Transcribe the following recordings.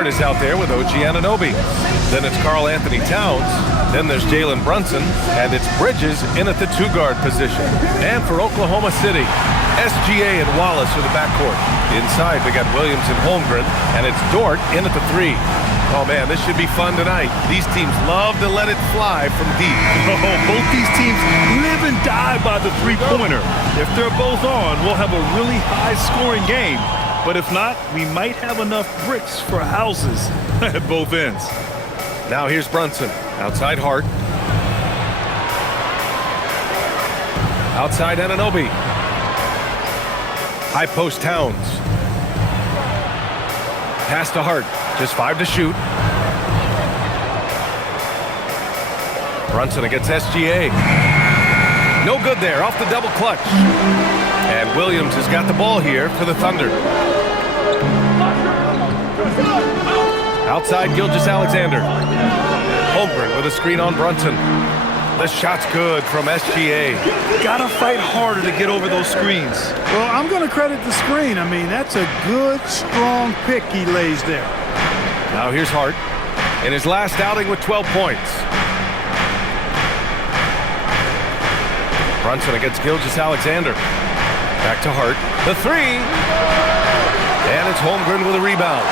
Smart is out there with OG Anunoby. Then it's Karl Anthony Towns. Then there's Jalen Brunson. And it's Bridges in at the 2-guard position. And for Oklahoma City, SGA and Wallace are the backcourt. Inside, they got Williams and Holmgren. And it's Dort in at the 3. Oh, man, this should be fun tonight. These teams love to let it fly from deep. Oh, both these teams live and die by the three-pointer. If they're both on, we'll have a really high-scoring game. But if not, we might have enough bricks for houses at both ends. Now here's Brunson. Outside Hart. Outside Anunoby. High post Towns. Pass to Hart. Just 5 to shoot. Brunson against SGA. No good there. Off the double clutch. And Williams has got the ball here for the Thunder. Outside Gilgeous-Alexander. Holmgren with a screen on Brunson. The shot's good from SGA. Gotta fight harder to get over those screens. Well, I'm going to credit the screen. I mean, that's a good, strong pick he lays there. Now here's Hart in his last outing with 12 points. Brunson against Gilgeous-Alexander. Back to Hart. The 3. And it's Holmgren with a rebound.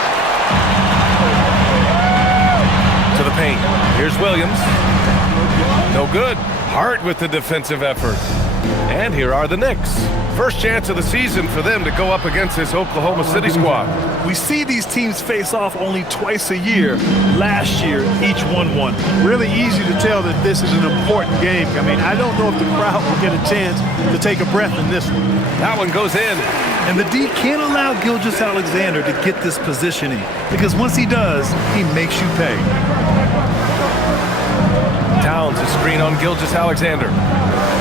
To the paint. Here's Williams. No good. Hart with the defensive effort. And here are the Knicks. First chance of the season for them to go up against this Oklahoma City squad. We see these teams face off only twice a year. Last year, each won. Really easy to tell that this is an important game. I mean, I don't know if the crowd will get a chance to take a breath in this one. That one goes in. And the D can't allow Gilgeous-Alexander to get this positioning, because once he does, he makes you pay. Towns, a screen on Gilgeous-Alexander.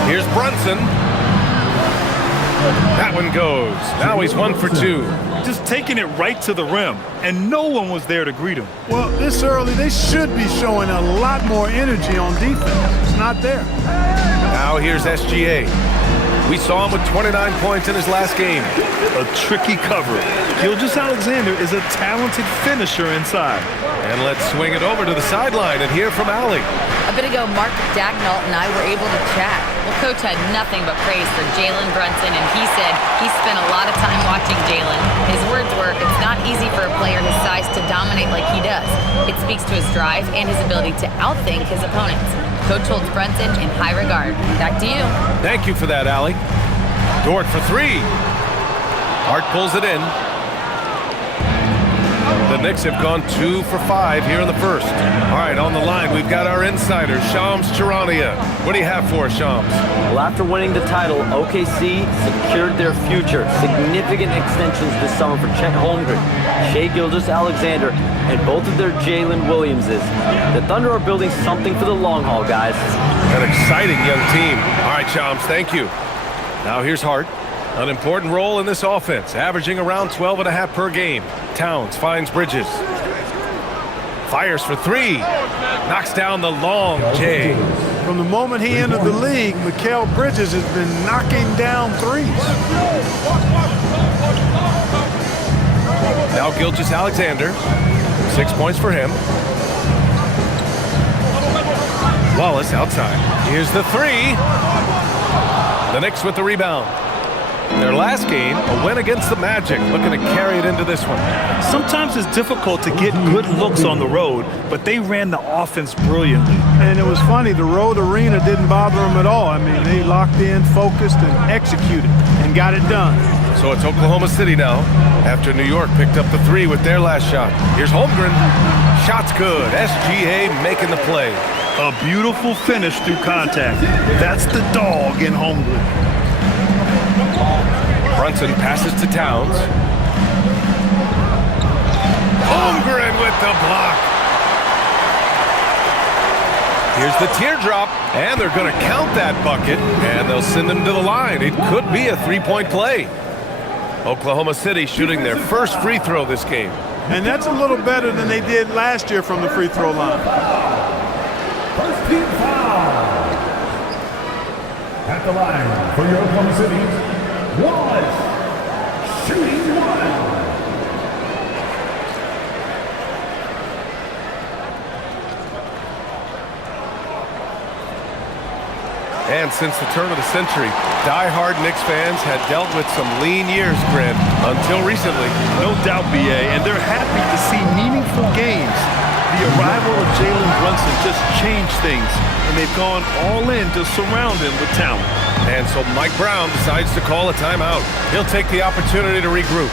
Here's Brunson. That one goes. Now he's 1 for 2. Just taking it right to the rim, and no one was there to greet him. Well, this early, they should be showing a lot more energy on defense. It's not there. Now here's SGA. We saw him with 29 points in his last game. A tricky cover. Gilgeous-Alexander is a talented finisher inside. And let's swing it over to the sideline and hear from Allie. A bit ago, Mark Dagnall and I were able to chat. Well, Coach had nothing but praise for Jalen Brunson, and he said he spent a lot of time watching Jalen. His words were, it's not easy for a player his size to dominate like he does. It speaks to his drive and his ability to outthink his opponents. Coach holds Brunson in high regard. Back to you. Thank you for that, Allie. Dort for 3. Hart pulls it in. The Knicks have gone 2 for 5 here in the first. All right, on the line, we've got our insider, Shams Charania. What do you have for us, Shams? Well, after winning the title, OKC secured their future. Significant extensions this summer for Chet Holmgren, Shai Gilgeous-Alexander, and both of their Jalen Williamses. The Thunder are building something for the long haul, guys. An exciting young team. All right, Shams, thank you. Now here's Hart. An important role in this offense, averaging around 12.5 per game. Towns finds Bridges. Fires for 3. Knocks down the long J. From the moment he entered the league, Mikal Bridges has been knocking down threes. Now Gilgeous-Alexander. 6 points for him. Wallace outside. Here's the 3. The Knicks with the rebound. Their last game, a win against the Magic, looking to carry it into this one. Sometimes it's difficult to get good looks on the road, but they ran the offense brilliantly. And it was funny, the road arena didn't bother them at all. I mean, they locked in, focused, and executed, and got it done. So it's Oklahoma City now, after New York picked up the 3 with their last shot. Here's Holmgren. Shot's good. SGA making the play. A beautiful finish through contact. That's the dog in Holmgren. Brunson passes to Towns. Holmgren with the block. Here's the teardrop, and they're going to count that bucket, and they'll send him to the line. It could be a 3-point play. Oklahoma City shooting their first free throw this game. And that's a little better than they did last year from the free throw line. First team foul. At the line for your Oklahoma City, Wallace, shooting 1. And since the turn of the century, die-hard Knicks fans had dealt with some lean years, Grant, until recently. No doubt, BA, and they're happy to see meaningful games. The arrival of Jalen Brunson just changed things, and they've gone all in to surround him with talent. And so Mike Brown decides to call a timeout. He'll take the opportunity to regroup.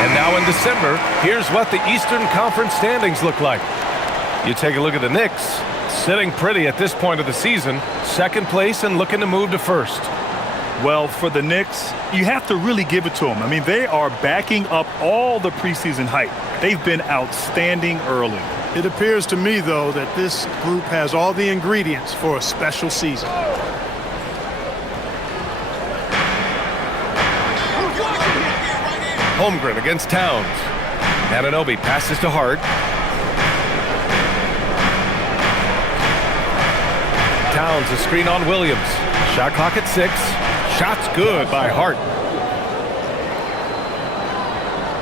And now in December, here's what the Eastern Conference standings look like. You take a look at the Knicks, sitting pretty at this point of the season, second place and looking to move to first. Well, for the Knicks, you have to really give it to them. I mean, they are backing up all the preseason hype. They've been outstanding early. It appears to me, though, that this group has all the ingredients for a special season. Holmgren against Towns. Anunoby passes to Hart. Towns a screen on Williams. Shot clock at 6. Shot's good by Hart.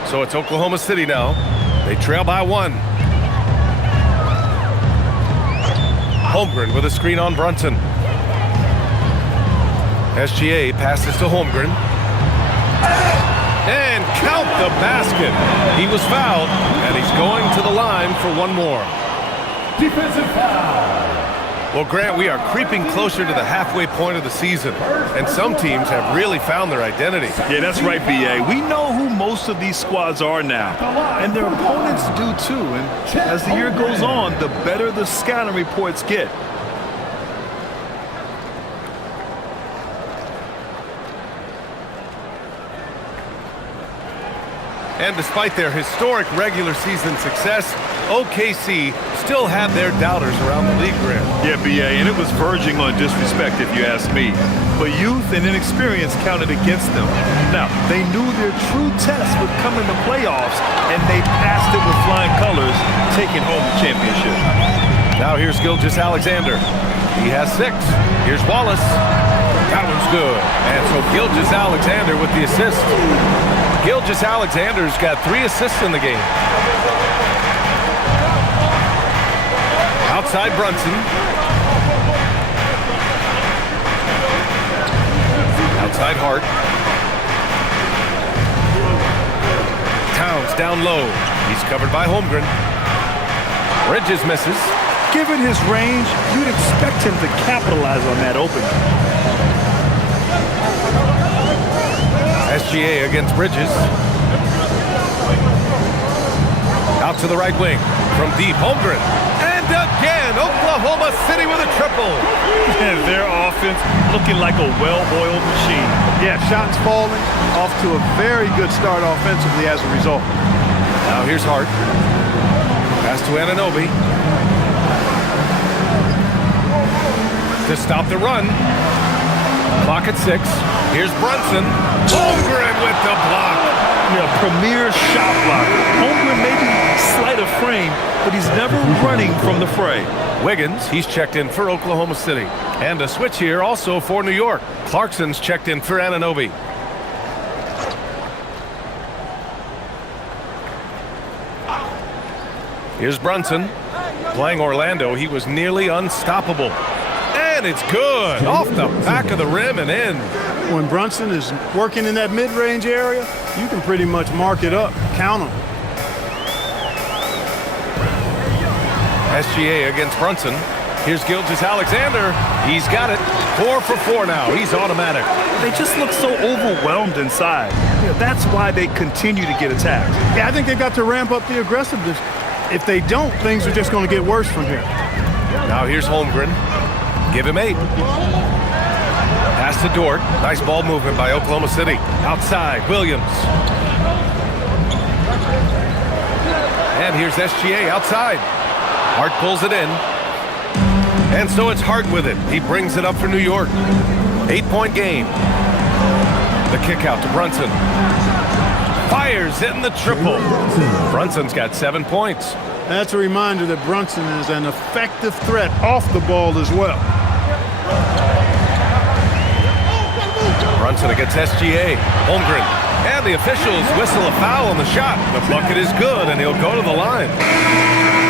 So it's Oklahoma City now. They trail by 1. Holmgren with a screen on Brunson. SGA passes to Holmgren. And count the basket. He was fouled, and he's going to the line for one more. Defensive foul. Well, Grant, we are creeping closer to the halfway point of the season, and some teams have really found their identity. Yeah, that's right, BA. We know who most of these squads are now, and their opponents do too. And as the year goes on, the better the scouting reports get. And despite their historic regular season success, OKC still had their doubters around the league, Grant. Yeah, BA, and it was verging on disrespect if you ask me. But youth and inexperience counted against them. Now, they knew their true test would come in the playoffs, and they passed it with flying colors, taking home the championship. Now here's Gilgeous-Alexander. He has 6. Here's Wallace. That one's good. And so Gilgeous-Alexander with the assist. Gilgeous-Alexander's got 3 assists in the game. Outside Brunson. Outside Hart. Towns down low. He's covered by Holmgren. Bridges misses. Given his range, you'd expect him to capitalize on that opening. SGA against Bridges. Out to the right wing. From deep, Holmgren. And again, Oklahoma City with a triple. And their offense looking like a well-oiled machine. Yeah, shots falling. Off to a very good start offensively as a result. Now here's Hart. Pass to Anunoby. To stop the run. Clock at 6. Here's Brunson. Holmgren with the block. Yeah, premier shot blocker. Holmgren may be slight of frame, but he's never running from the fray. Wiggins, he's checked in for Oklahoma City. And a switch here also for New York. Clarkson's checked in for Anunoby. Here's Brunson. Playing Orlando, he was nearly unstoppable. And it's good. Off the back of the rim and in. When Brunson is working in that mid-range area, you can pretty much mark it up, count him. SGA against Brunson. Here's Gilgeous-Alexander. He's got it. 4 for 4 now. He's automatic. They just look so overwhelmed inside. Yeah, that's why they continue to get attacked. Yeah, I think they've got to ramp up the aggressiveness. If they don't, things are just going to get worse from here. Now here's Holmgren. Give him 8. Pass to Dort. Nice ball movement by Oklahoma City. Outside, Williams. And here's SGA outside. Hart pulls it in. And so it's Hart with it. He brings it up for New York. 8-point game. The kick out to Brunson. Fires in the triple. Brunson's got 7 points. That's a reminder that Brunson is an effective threat off the ball as well. Brunson against SGA. Holmgren. And the officials whistle a foul on the shot. The bucket is good, and he'll go to the line.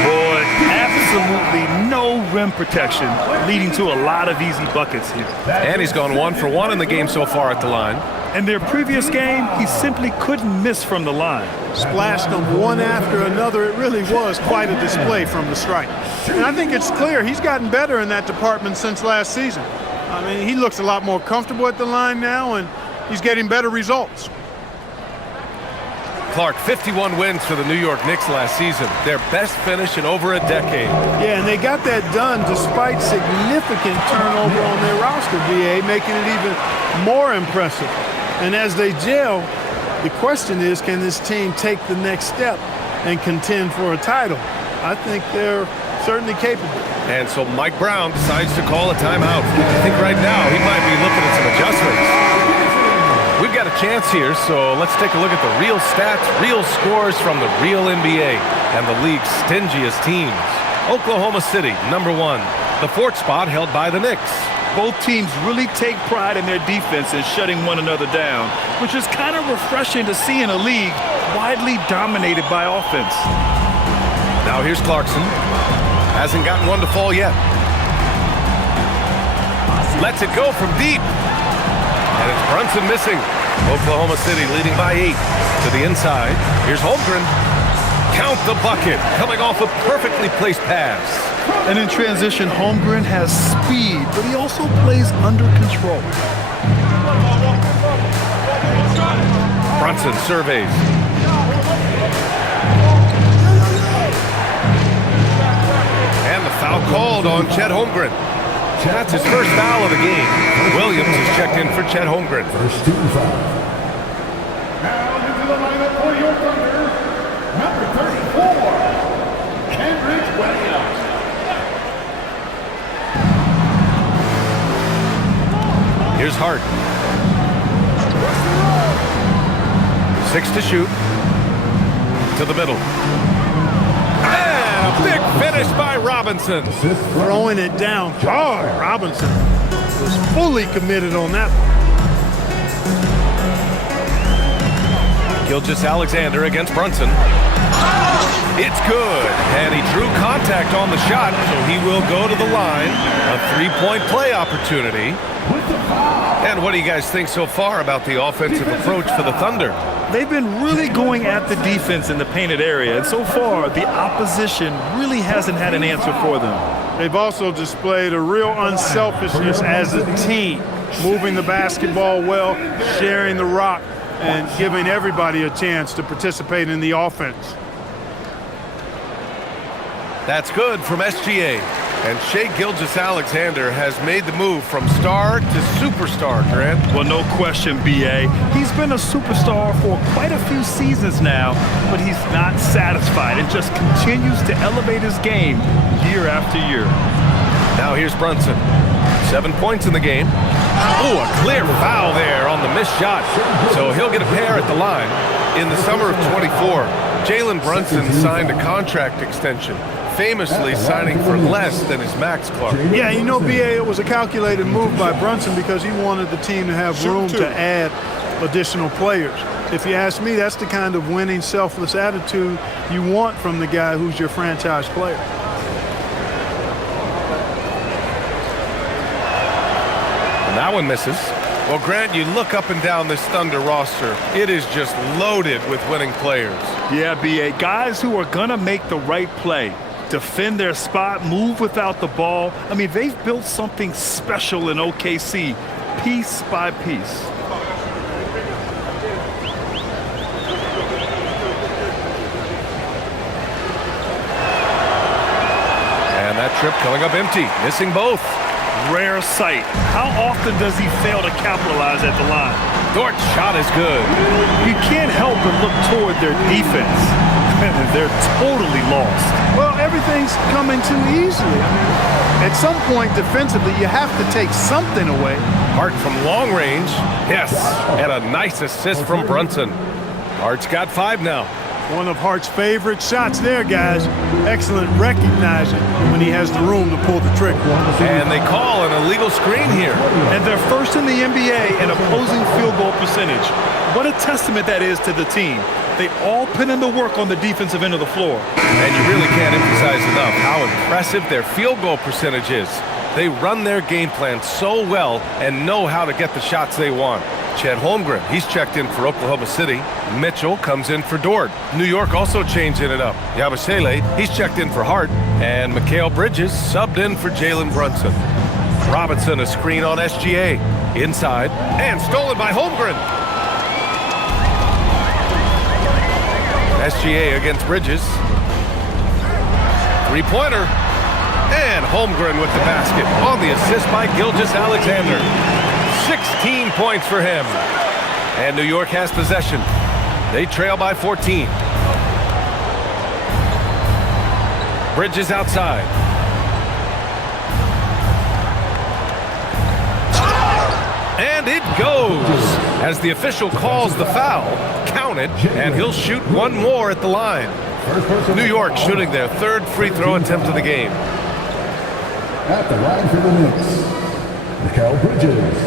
Boy, absolutely no rim protection, leading to a lot of easy buckets here. And he's gone 1 for 1 in the game so far at the line. In their previous game, he simply couldn't miss from the line. Splashed them one after another. It really was quite a display from the stripe. And I think it's clear he's gotten better in that department since last season. I mean, he looks a lot more comfortable at the line now, and he's getting better results. Clark, 51 wins for the New York Knicks last season. Their best finish in over a decade. Yeah, and they got that done despite significant turnover on their roster, BA, making it even more impressive. And as they gel, the question is, can this team take the next step and contend for a title? I think they're certainly capable. And so Mike Brown decides to call a timeout. I think right now he might be looking at some adjustments. We've got a chance here, so let's take a look at the real stats, real scores from the real NBA and the league's stingiest teams. Oklahoma City, number 1. The 4th spot held by the Knicks. Both teams really take pride in their defense and shutting one another down, which is kind of refreshing to see in a league widely dominated by offense. Now here's Clarkson. Hasn't gotten one to fall yet. Lets it go from deep. And it's Brunson missing. Oklahoma City leading by 8 to the inside. Here's Holmgren. Count the bucket. Coming off a perfectly placed pass. And in transition, Holmgren has speed, but he also plays under control. Brunson surveys. And the foul called on Chet Holmgren. That's his first foul of the game. Williams is checked in for Chet Holmgren. First team foul. Now into the lineup for your Thunder, number 34, Kendrick Williams. Here's Hart. 6 to shoot. To the middle. And a big finish by Robinson. Throwing it down hard. Robinson was fully committed on that one. Gilgeous-Alexander against Brunson. It's good. And he drew contact on the shot, so he will go to the line. A 3-point play opportunity. And what do you guys think so far about the offensive approach for the Thunder? They've been really going at the defense in the painted area, and so far the opposition really hasn't had an answer for them. They've also displayed a real unselfishness as a team, moving the basketball well, sharing the rock, and giving everybody a chance to participate in the offense. That's good from SGA. And Shai Gilgeous-Alexander has made the move from star to superstar, Grant. Well, no question, B.A. He's been a superstar for quite a few seasons now, but he's not satisfied and just continues to elevate his game year after year. Now here's Brunson. 7 points in the game. Oh, a clear foul there on the missed shot. So he'll get a pair at the line. In the summer of 24, Jalen Brunson signed a contract extension, famously signing for less than his max, Clark. Yeah, you know, B.A., it was a calculated move by Brunson because he wanted the team to have room to add additional players. If you ask me, that's the kind of winning, selfless attitude you want from the guy who's your franchise player. And that one misses. Well, Grant, you look up and down this Thunder roster, it is just loaded with winning players. Yeah, B.A., guys who are going to make the right play, defend their spot, move without the ball. I mean, they've built something special in OKC, piece by piece. And that trip coming up empty, missing both. Rare sight. How often does he fail to capitalize at the line? Dort's shot is good. You can't help but look toward their defense. They're totally lost. Well, everything's coming too easily. I mean, at some point defensively, you have to take something away. Hart from long range. Yes, and a nice assist from Brunson. Hart's got 5 now. One of Hart's favorite shots there, guys. Excellent recognizing when he has the room to pull the trigger. And they call an illegal screen here. And they're first in the NBA in opposing field goal percentage. What a testament that is to the team. They all put in the work on the defensive end of the floor. And you really can't emphasize enough how impressive their field goal percentage is. They run their game plan so well and know how to get the shots they want. Chet Holmgren, he's checked in for Oklahoma City. Mitchell comes in for Dort. New York also changing it up. Yabusele, he's checked in for Hart. And Mikal Bridges subbed in for Jalen Brunson. Robinson, a screen on SGA. Inside, and stolen by Holmgren. SGA against Bridges. Three-pointer. And Holmgren with the basket on the assist by Gilgeous-Alexander. 16 points for him. And New York has possession. They trail by 14. Bridges outside. And it goes as the official calls the foul. Counted, and he'll shoot one more at the line. New York shooting their third free throw attempt of the game. At the line for the Knicks, Mikal Bridges,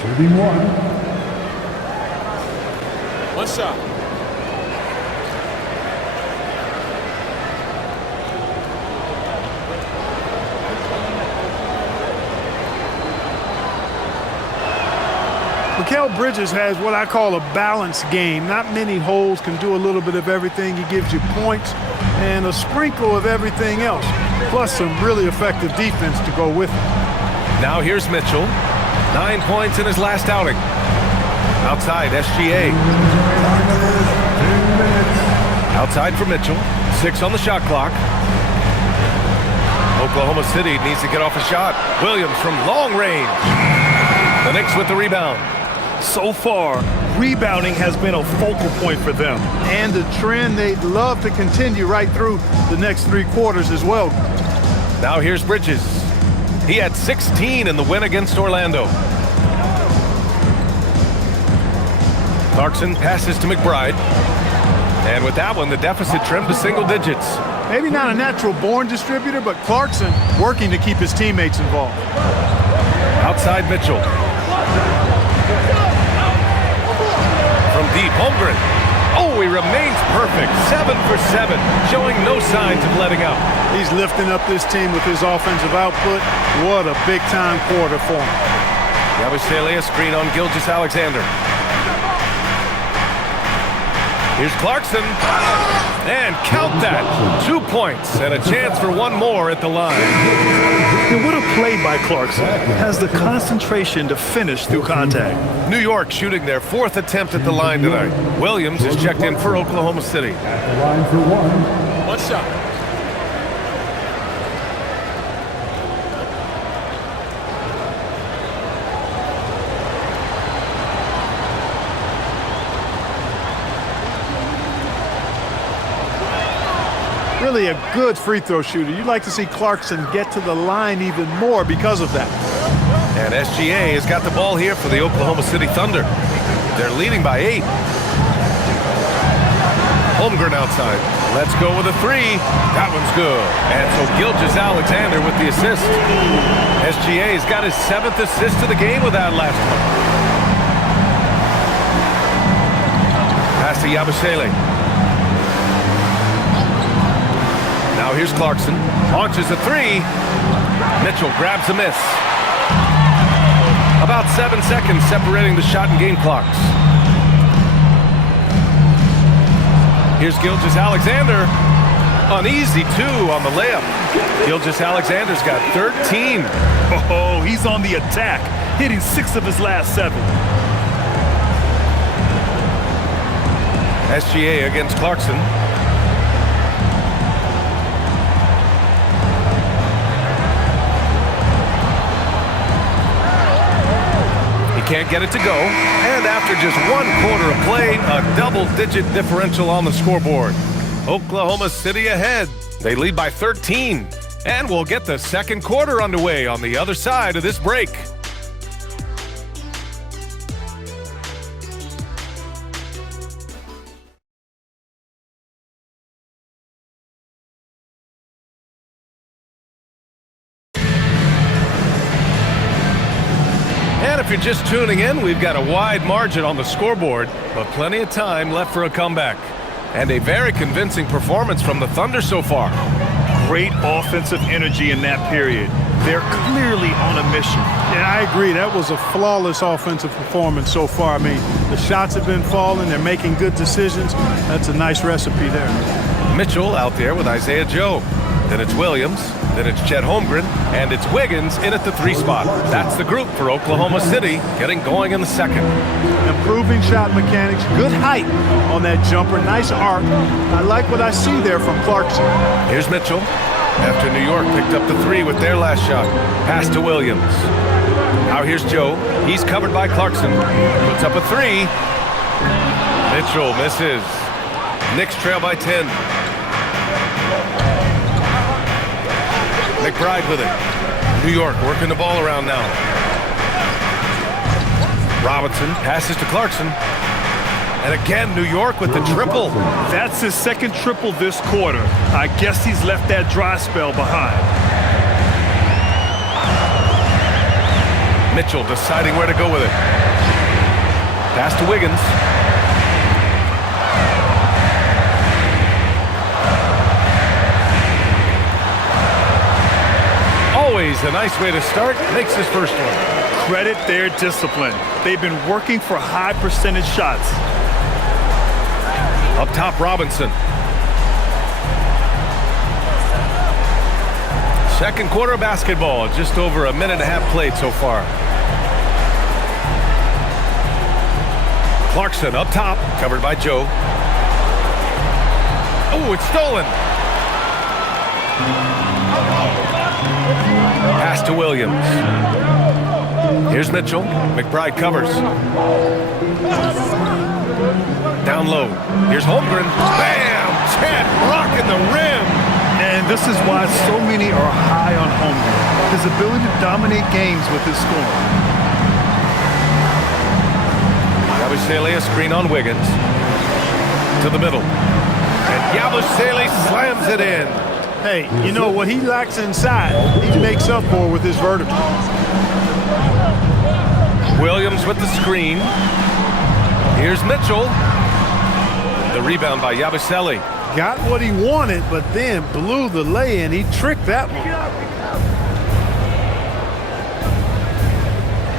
shooting one. One shot. Mikal Bridges has what I call a balanced game. Not many holes, can do a little bit of everything. He gives you points and a sprinkle of everything else, plus some really effective defense to go with it. Now here's Mitchell. 9 points in his last outing. Outside, SGA. Outside for Mitchell. 6 on the shot clock. Oklahoma City needs to get off a shot. Williams from long range. The Knicks with the rebound. So far, rebounding has been a focal point for them. And a trend they'd love to continue right through the next 3 quarters as well. Now here's Bridges. He had 16 in the win against Orlando. Clarkson passes to McBride. And with that one, the deficit trimmed to single digits. Maybe not a natural-born distributor, but Clarkson working to keep his teammates involved. Outside Mitchell. From deep, Holmgren. Oh, he remains perfect. 7 for 7, showing no signs of letting up. He's lifting up this team with his offensive output. What a big-time quarter for him. Yabusele, a screen on Gilgeous-Alexander. Here's Clarkson. And count that. 2 points and a chance for one more at the line. And what a play by Clarkson. Has the concentration to finish through contact. New York shooting their 4th attempt at the line tonight. Williams is checked in for Oklahoma City. At the line for one. One shot. Really a good free throw shooter. You'd like to see Clarkson get to the line even more because of that. And SGA has got the ball here for the Oklahoma City Thunder. They're leading by 8. Holmgren outside. Let's go with a 3. That one's good. And so Gilgeous-Alexander with the assist. SGA's got his 7th assist of the game with that last one. Pass to Yabusele. Now here's Clarkson. Launches a 3. Mitchell grabs a miss. About 7 seconds separating the shot and game clocks. Here's Gilgeous-Alexander. An easy 2 on the layup. Gilgeous-Alexander's got 13. Oh, he's on the attack, hitting 6 of his last 7. SGA against Clarkson. Can't get it to go, and after just 1 quarter of play, a double-digit differential on the scoreboard. Oklahoma City ahead. They lead by 13, and we'll get the second quarter underway on the other side of this break. if you're just tuning in, we've got a wide margin on the scoreboard, but plenty of time left for a comeback. And a very convincing performance from the Thunder so far. Great offensive energy in that period. They're clearly on a mission. Yeah, I agree. That was a flawless offensive performance so far. I mean, the shots have been falling. They're making good decisions. That's a nice recipe there. Mitchell out there with Isaiah Joe. Then it's Williams. Then it's Chet Holmgren. And it's Wiggins in at the 3 spot. That's the group for Oklahoma City getting going in the second. Improving shot mechanics. Good height on that jumper. Nice arc. I like what I see there from Clarkson. Here's Mitchell. After New York picked up the 3 with their last shot. Pass to Williams. Now here's Joe. He's covered by Clarkson. Puts up a 3. Mitchell misses. Knicks trail by 10. McBride with it. New York working the ball around now. Robinson passes to Clarkson. And again, New York with the triple. That's his second triple this quarter. I guess he's left that dry spell behind. Mitchell deciding where to go with it. Pass to Wiggins. Always a nice way to start. Makes his first one. Credit their discipline. They've been working for high percentage shots. Up top, Robinson. Second quarter of basketball. Just over a minute and a half played so far. Clarkson up top, covered by Joe. Oh, it's stolen. Pass to Williams. Here's Mitchell. McBride covers. Down low. Here's Holmgren. Bam! Chet rocking the rim. And this is why so many are high on Holmgren. His ability to dominate games with his scoring. Yabusele a screen on Wiggins. To the middle. And Yabusele slams it in. Hey, you know what he lacks inside, he makes up for with his vertical. Williams with the screen. Here's Mitchell. The rebound by Yabusele. Got what he wanted, but then blew the lay-in. He tricked that one.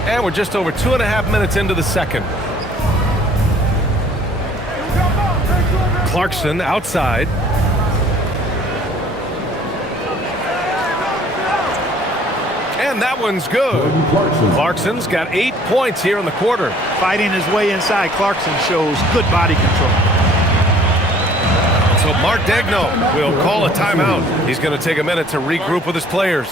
And we're just over 2.5 minutes into the second. Clarkson outside. And that one's good. Clarkson's got 8 points here in the quarter. Fighting his way inside, Clarkson shows good body control. So Mark Daigneault will call a timeout. He's going to take a minute to regroup with his players.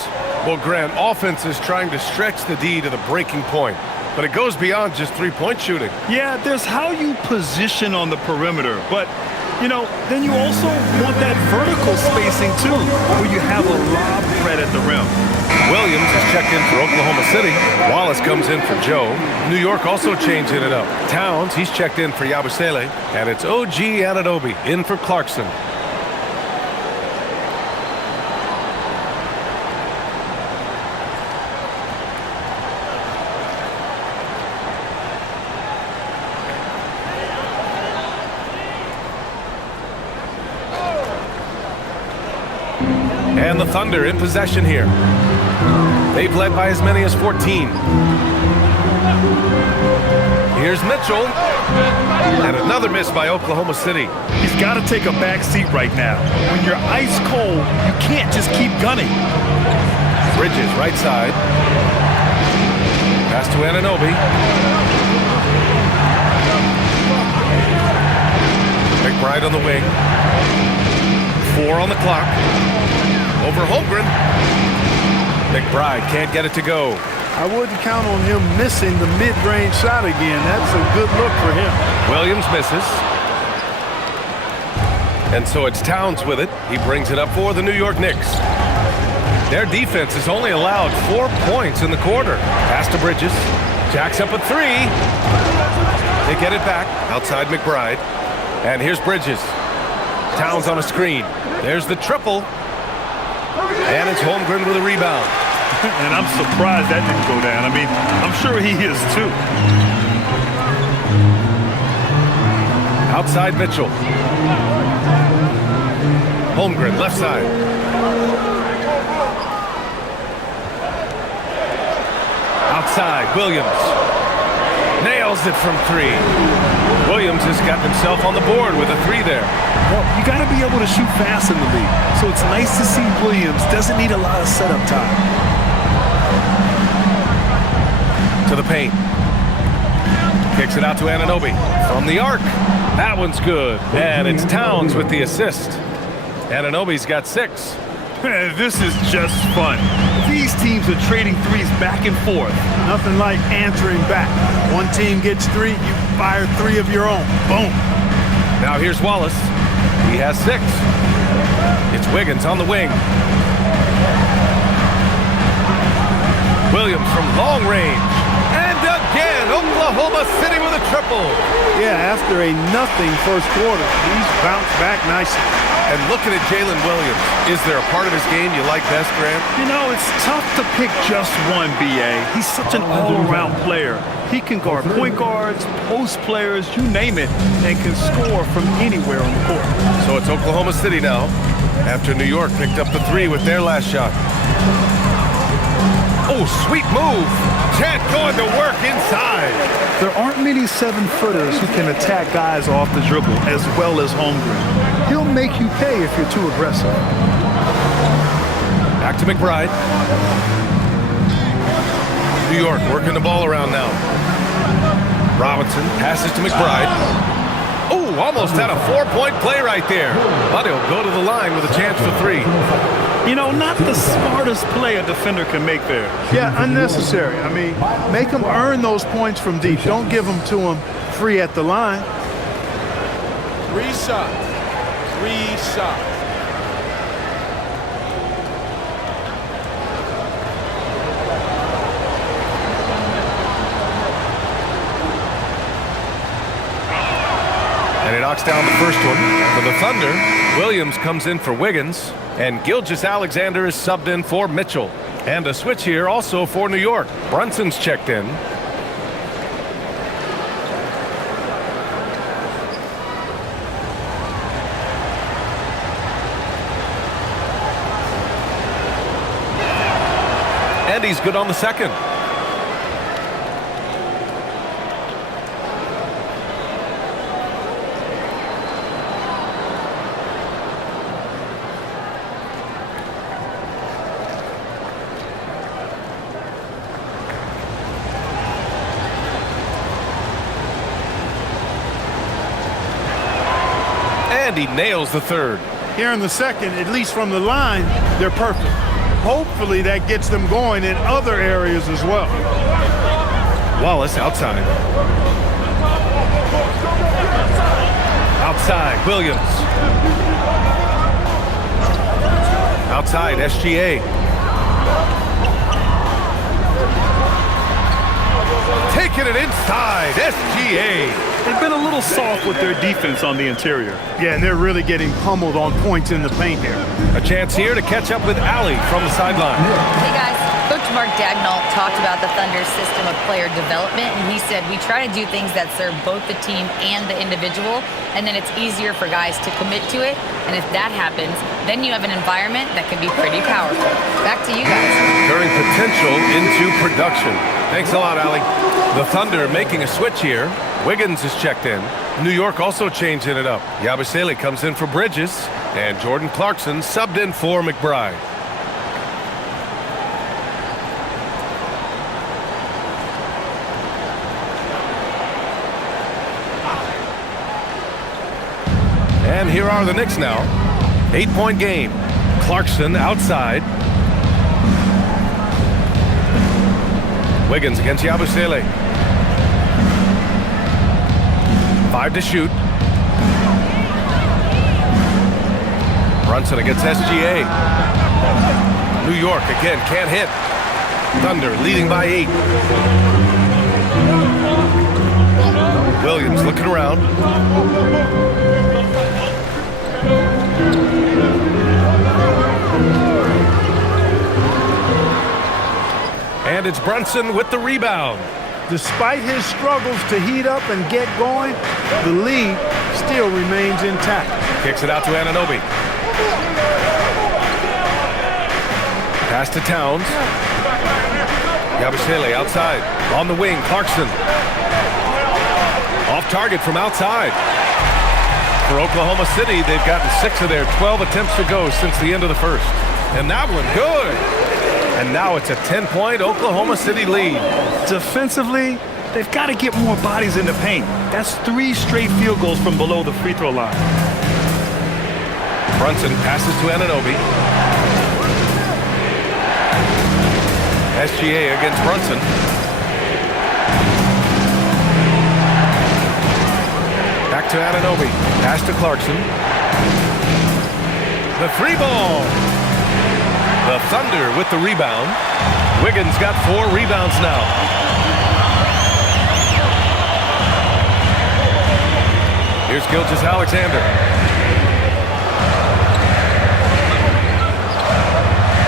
Well, Grant, offense is trying to stretch the D to the breaking point, but it goes beyond just three-point shooting. Yeah, there's how you position on the perimeter, but, you know, then you also want that vertical spacing, too, where you have a lob threat at the rim. Williams is checked in for Oklahoma City. Wallace comes in for Joe. New York also changing it up. Towns, he's checked in for Yabusele. And it's OG Anunoby in for Clarkson. And the Thunder in possession here. They've led by as many as 14. Here's Mitchell. And another miss by Oklahoma City. He's got to take a back seat right now. When you're ice cold, you can't just keep gunning. Bridges, right side. Pass to Anunoby. McBride on the wing. 4 on the clock. Over Holmgren. McBride can't get it to go. I wouldn't count on him missing the mid-range shot again. That's a good look for him. Williams misses. And so it's Towns with it. He brings it up for the New York Knicks. Their defense has only allowed 4 points in the quarter. Pass to Bridges. Jacks up a 3. They get it back outside McBride. And here's Bridges. Towns on a screen. There's the triple. And it's Holmgren with a rebound. And I'm surprised that didn't go down. I mean, I'm sure he is too. Outside Mitchell. Holmgren, left side. Outside, Williams. Nails it from 3. Williams has got himself on the board with a 3 there. Well, you got to be able to shoot fast in the league. So it's nice to see Williams doesn't need a lot of setup time. To the paint. Kicks it out to Anunoby. From the arc. That one's good. And it's Towns with the assist. Anunoby's got 6. This is just fun. These teams are trading threes back and forth. Nothing like answering back. One team gets 3, you fire 3 of your own. Boom. Now here's Wallace. He has 6. It's Wiggins on the wing. Williams from long range. And again, Oklahoma City with a triple. Yeah, after a nothing first quarter, he's bounced back nicely. And looking at Jalen Williams, is there a part of his game you like best, Grant? You know, it's tough to pick just one, B.A. He's such an all-around player. He can guard point guards, post players, you name it, and can score from anywhere on the court. So it's Oklahoma City now, after New York picked up the 3 with their last shot. Oh, sweet move. Chet going to work inside. There aren't many 7-footers who can attack guys off the dribble as well as Holmgren. He'll make you pay if you're too aggressive. Back to McBride. New York working the ball around now. Robinson passes to McBride. Oh, almost had a 4-point play right there. But he'll go to the line with a chance for 3. You know, not the smartest play a defender can make there. Yeah, unnecessary. I mean, make them earn those points from deep. Don't give them to them free at the line. 3 shots. 3 shots. And he knocks down the first one. For the Thunder, Williams comes in for Wiggins. And Gilgeous-Alexander is subbed in for Mitchell. And a switch here also for New York. Brunson's checked in. And he's good on the second. And he nails the third. Here in the second, at least from the line, they're perfect. Hopefully that gets them going in other areas as well. Wallace outside. Outside, Williams. Outside, SGA. Taking it inside, SGA. They've been a little soft with their defense on the interior. Yeah, and they're really getting pummeled on points in the paint here. A chance here to catch up with Allie from the sideline. Hey guys, Coach Mark Daigneault talked about the Thunder's system of player development, and he said we try to do things that serve both the team and the individual, and then it's easier for guys to commit to it. And if that happens, then you have an environment that can be pretty powerful. Back to you guys. Turning potential into production. Thanks a lot, Allie. The Thunder making a switch here. Wiggins is checked in. New York also changing it up. Yabusele comes in for Bridges, and Jordan Clarkson subbed in for McBride. And here are the Knicks now. 8-point game. Clarkson outside. Wiggins against Yabusele. 5 to shoot. Brunson against SGA. New York again can't hit. Thunder leading by 8. Williams looking around. And it's Brunson with the rebound. Despite his struggles to heat up and get going, the lead still remains intact. Kicks it out to Anunoby. Pass to Towns. Yabusele outside. On the wing, Clarkson. Off target from outside. For Oklahoma City, they've gotten 6 of their 12 attempts to go since the end of the first. And that one, good. And now it's a 10-point Oklahoma City lead. Defensively, they've got to get more bodies in the paint. That's 3 straight field goals from below the free throw line. Brunson passes to Anunoby. SGA against Brunson. Back to Anunoby. Pass to Clarkson. The 3-ball. The Thunder with the rebound. Wiggins got 4 rebounds now. Here's Gilgeous-Alexander.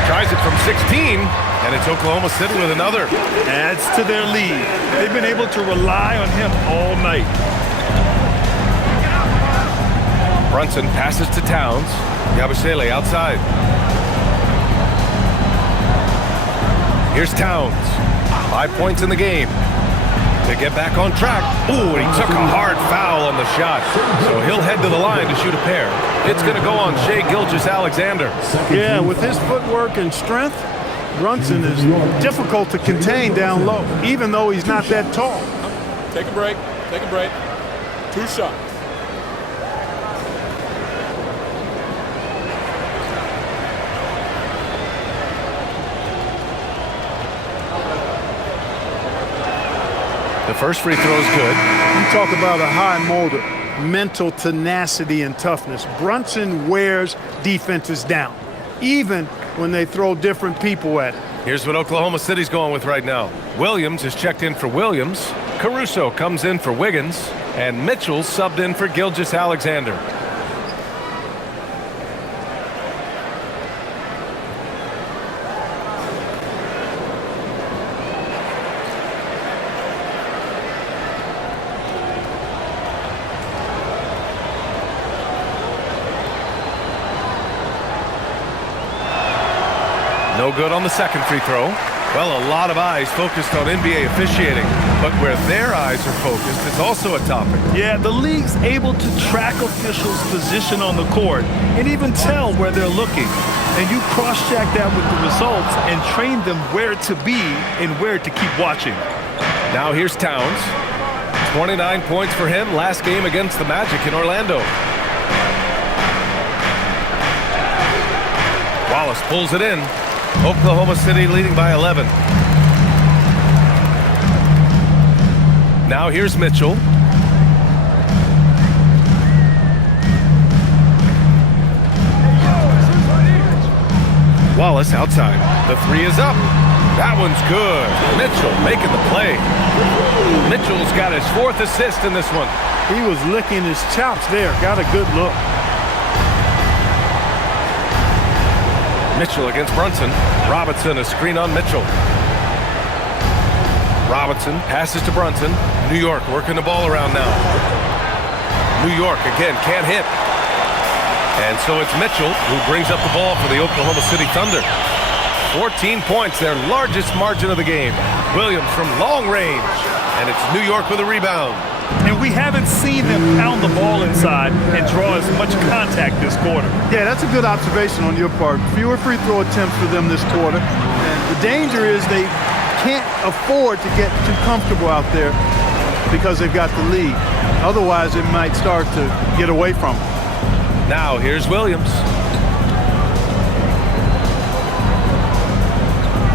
Tries it from 16, and it's Oklahoma City with another. Adds to their lead. They've been able to rely on him all night. Brunson passes to Towns. Yabusele outside. Here's Towns. 5 points in the game. To get back on track. Ooh, and he took a hard foul on the shot. So he'll head to the line to shoot a pair. It's going to go on Shai Gilgeous-Alexander. Yeah, with his footwork and strength, Brunson is difficult to contain down low, even though he's not that tall. Take a break. Take a break. 2 shots. The first free throw is good. You talk about a high motor, mental tenacity and toughness. Brunson wears defenses down, even when they throw different people at him. Here's what Oklahoma City's going with right now. Williams is checked in for Williams. Caruso comes in for Wiggins. And Mitchell subbed in for Gilgeous-Alexander. No good on the second free throw. Well, a lot of eyes focused on NBA officiating, but where their eyes are focused, it's also a topic. Yeah, the league's able to track officials' position on the court and even tell where they're looking. And you cross-check that with the results and train them where to be and where to keep watching. Now here's Towns. 29 points for him last game against the Magic in Orlando. Wallace pulls it in. Oklahoma City leading by 11. Now here's Mitchell. Wallace outside. The 3 is up. That one's good. Mitchell making the play. Mitchell's got his 4th assist in this one. He was licking his chops there. Got a good look. Mitchell against Brunson. Robinson, a screen on Mitchell. Robinson passes to Brunson. New York working the ball around now. New York again can't hit. And so it's Mitchell who brings up the ball for the Oklahoma City Thunder. 14 points, their largest margin of the game. Williams from long range. And it's New York with a rebound. And we haven't seen them pound the ball inside and draw as much contact this quarter. Yeah, that's a good observation on your part. Fewer free throw attempts for them this quarter. And the danger is they can't afford to get too comfortable out there because they've got the lead. Otherwise, it might start to get away from them. Now, here's Williams.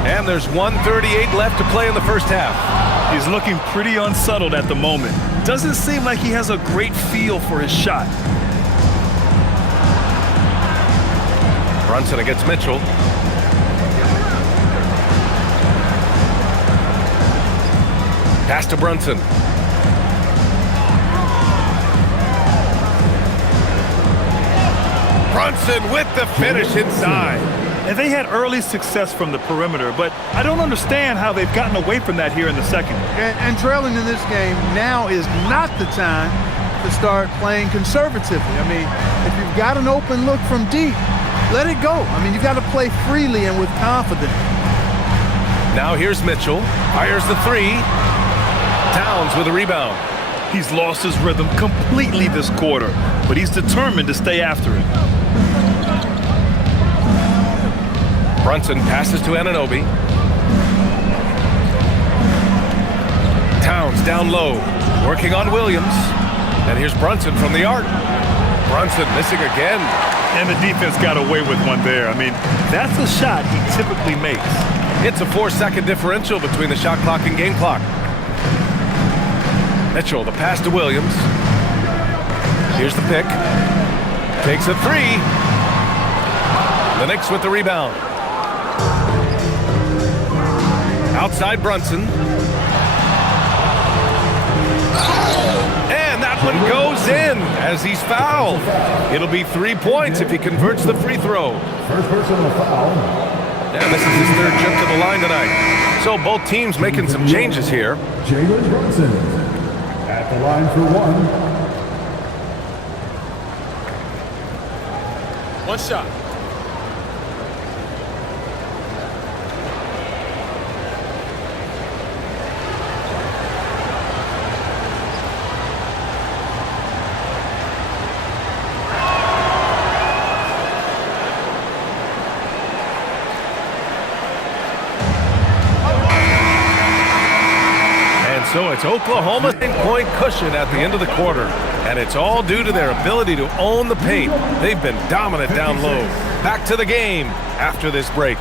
And there's 1:38 left to play in the first half. He's looking pretty unsettled at the moment. Doesn't seem like he has a great feel for his shot. Brunson against Mitchell. Pass to Brunson. Brunson with the finish inside. And they had early success from the perimeter, but I don't understand how they've gotten away from that here in the second. And trailing in this game, now is not the time to start playing conservatively. I mean, if you've got an open look from deep, let it go. I mean, you've got to play freely and with confidence. Now here's Mitchell. Fires the three. Towns with a rebound. He's lost his rhythm completely this quarter, but he's determined to stay after it. Brunson passes to Anunoby. Towns down low, working on Williams. And here's Brunson from the arc. Brunson missing again. And the defense got away with one there. I mean, that's a shot he typically makes. It's a 4-second differential between the shot clock and game clock. Mitchell, the pass to Williams. Here's the pick. Takes a three. The Knicks with the rebound. Outside Brunson. And that one goes in as he's fouled. It'll be 3 points if he converts the free throw. First personal foul. And this is his third trip to the line tonight. So both teams making some changes here. Jalen Brunson at the line for one. One shot. So it's Oklahoma's 10-point cushion at the end of the quarter, and it's all due to their ability to own the paint. They've been dominant down low. Back to the game after this break.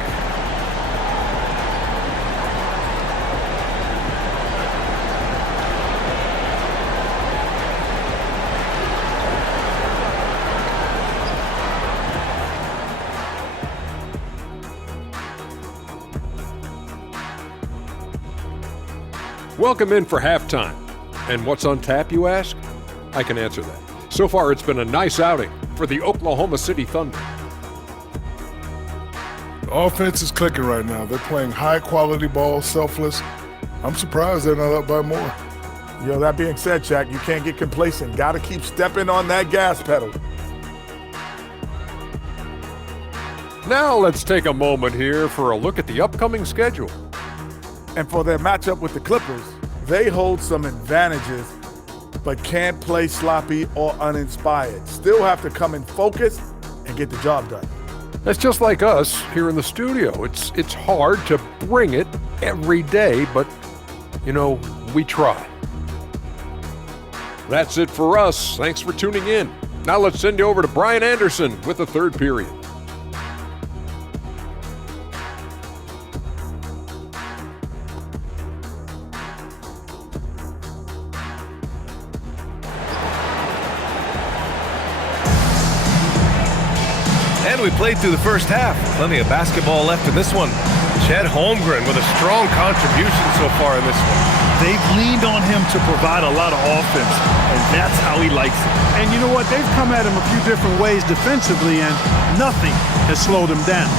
Welcome in for halftime. And what's on tap, you ask? I can answer that. So far, it's been a nice outing for the Oklahoma City Thunder. The offense is clicking right now. They're playing high-quality ball, selfless. I'm surprised they're not up by more. That being said, Shaq, you can't get complacent. Got to keep stepping on that gas pedal. Now let's take a moment here for a look at the upcoming schedule. And for their matchup with the Clippers, they hold some advantages, but can't play sloppy or uninspired. Still have to come in focused and get the job done. That's just like us here in the studio. It's hard to bring it every day, but, we try. That's it for us. Thanks for tuning in. Now let's send you over to Brian Anderson with the third period. And we played through the first half. Plenty of basketball left in this one. Chet Holmgren with a strong contribution so far in this one. They've leaned on him to provide a lot of offense, and that's how he likes it. And you know what? They've come at him a few different ways defensively, and nothing has slowed him down.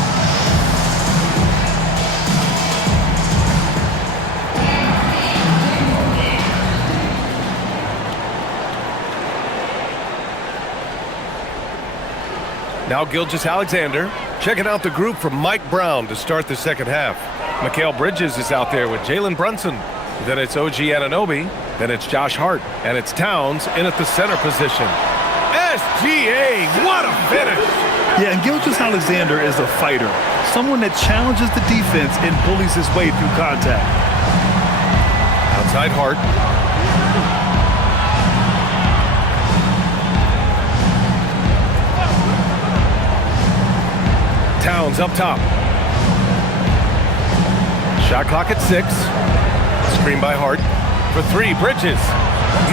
Now Gilgeous-Alexander checking out the group from Mike Brown to start the second half. Mikal Bridges is out there with Jalen Brunson. Then it's OG Anunoby. Then it's Josh Hart. And it's Towns in at the center position. SGA, what a finish! Yeah, and Gilgeous-Alexander is a fighter. Someone that challenges the defense and bullies his way through contact. Outside Hart. Towns up top. Shot clock at 6. Screen by Hart. For 3, Bridges.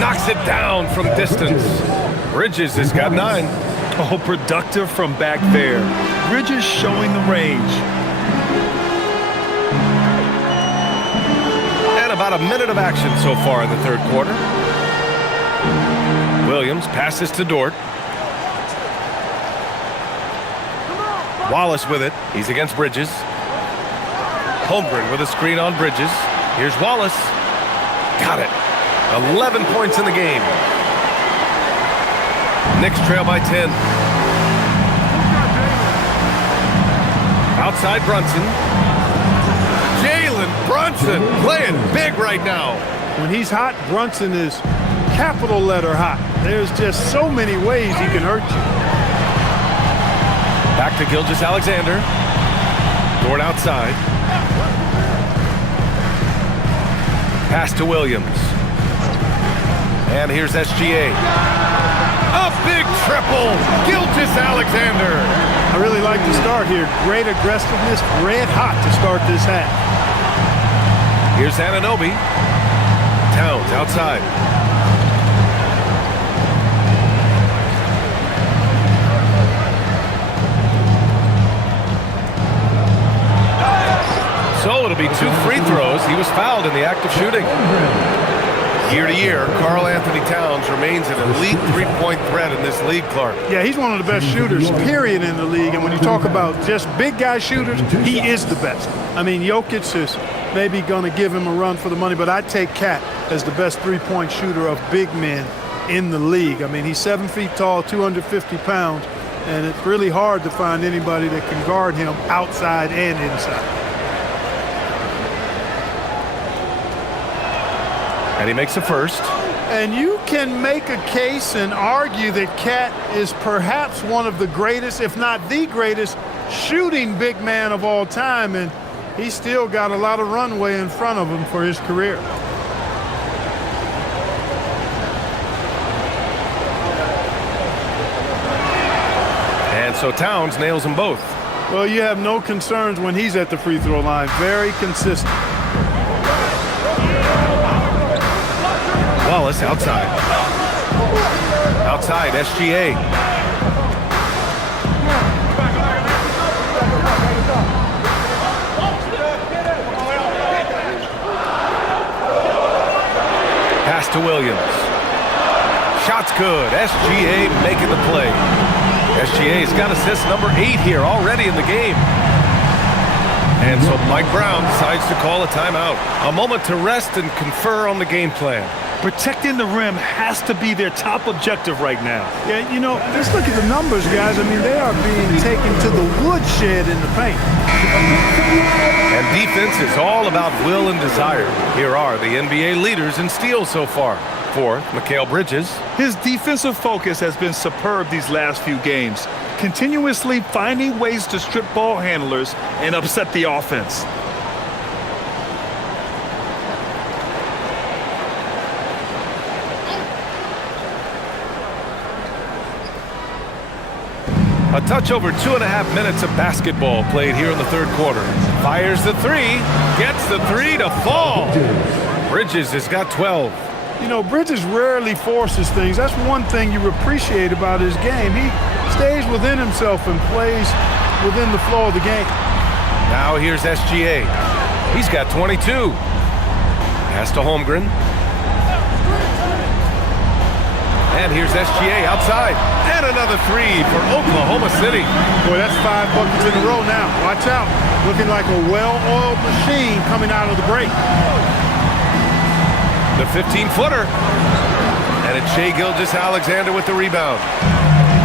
Knocks it down from distance. Bridges has got 9. Oh, productive from back there. Bridges showing the range. And about a minute of action so far in the third quarter. Williams passes to Dort. Wallace with it. He's against Bridges. Holmgren with a screen on Bridges. Here's Wallace. Got it. 11 points in the game. Knicks trail by 10. Outside Brunson. Jalen Brunson playing big right now. When he's hot, Brunson is capital letter hot. There's just so many ways he can hurt you. Back to Gilgeous-Alexander. Dort outside. Pass to Williams. And here's SGA. A big triple. Gilgeous-Alexander. I really like the start here. Great aggressiveness, red hot to start this half. Here's Anunoby. Towns outside. So it'll be 2 free throws. He was fouled in the act of shooting. Year to year, Karl Anthony Towns remains an elite three-point threat in this league, Clark. Yeah, he's one of the best shooters, period, in the league. And when you talk about just big guy shooters, he is the best. I mean, Jokic is maybe going to give him a run for the money, but I'd take Cat as the best three-point shooter of big men in the league. I mean, he's 7 feet tall, 250 pounds, and it's really hard to find anybody that can guard him outside and inside. And he makes the first. And you can make a case and argue that Cat is perhaps one of the greatest, if not the greatest, shooting big man of all time, and he's still got a lot of runway in front of him for his career. And so Towns nails them both. Well, you have no concerns when he's at the free throw line. Very consistent. Wallace outside. Outside, SGA. Pass to Williams. Shot's good. SGA making the play. SGA's got assist number 8 here already in the game. And so Mike Brown decides to call a timeout. A moment to rest and confer on the game plan. Protecting the rim has to be their top objective right now. Yeah, you know, just look at the numbers, guys. I mean, they are being taken to the woodshed in the paint. And defense is all about will and desire. Here are the NBA leaders in steals so far. 4th, Mikal Bridges. His defensive focus has been superb these last few games, continuously finding ways to strip ball handlers and upset the offense. A touch over 2.5 minutes of basketball played here in the third quarter. Fires the 3, gets the 3 to fall. Bridges has got 12. You know, Bridges rarely forces things. That's one thing you appreciate about his game. He stays within himself and plays within the flow of the game. Now here's SGA. He's got 22. Pass to Holmgren. And here's SGA outside. And another 3 for Oklahoma City. Boy, that's 5 buckets in a row now. Watch out. Looking like a well-oiled machine coming out of the break. The 15-footer. And it's Shai Gilgeous-Alexander with the rebound.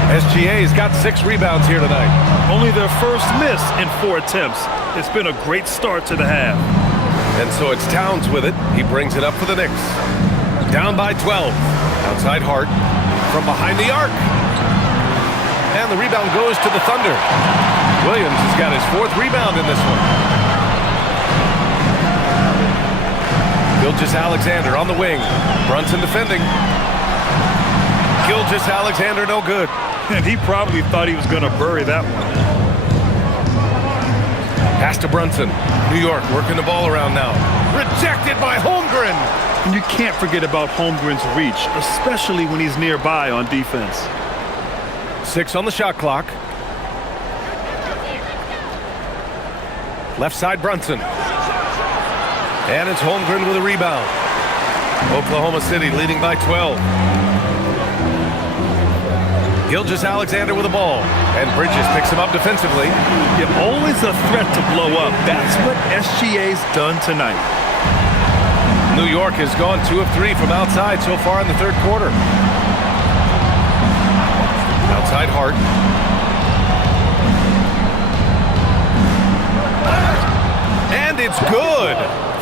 SGA's got 6 rebounds here tonight. Only their first miss in 4 attempts. It's been a great start to the half. And so it's Towns with it. He brings it up for the Knicks. Down by 12. Outside Hart. From behind the arc. And the rebound goes to the Thunder. Williams has got his 4th rebound in this one. Gilgeous-Alexander on the wing. Brunson defending. Gilgeous-Alexander no good. And he probably thought he was going to bury that one. Pass to Brunson. New York working the ball around now. Rejected by Holmgren. And you can't forget about Holmgren's reach, especially when he's nearby on defense. 6 on the shot clock. Left side Brunson. And it's Holmgren with a rebound. Oklahoma City leading by 12. Gilgeous-Alexander with the ball. And Bridges picks him up defensively. You're always a threat to blow up. That's what SGA's done tonight. New York has gone 2 of 3 from outside so far in the third quarter. Outside Hart. And it's good.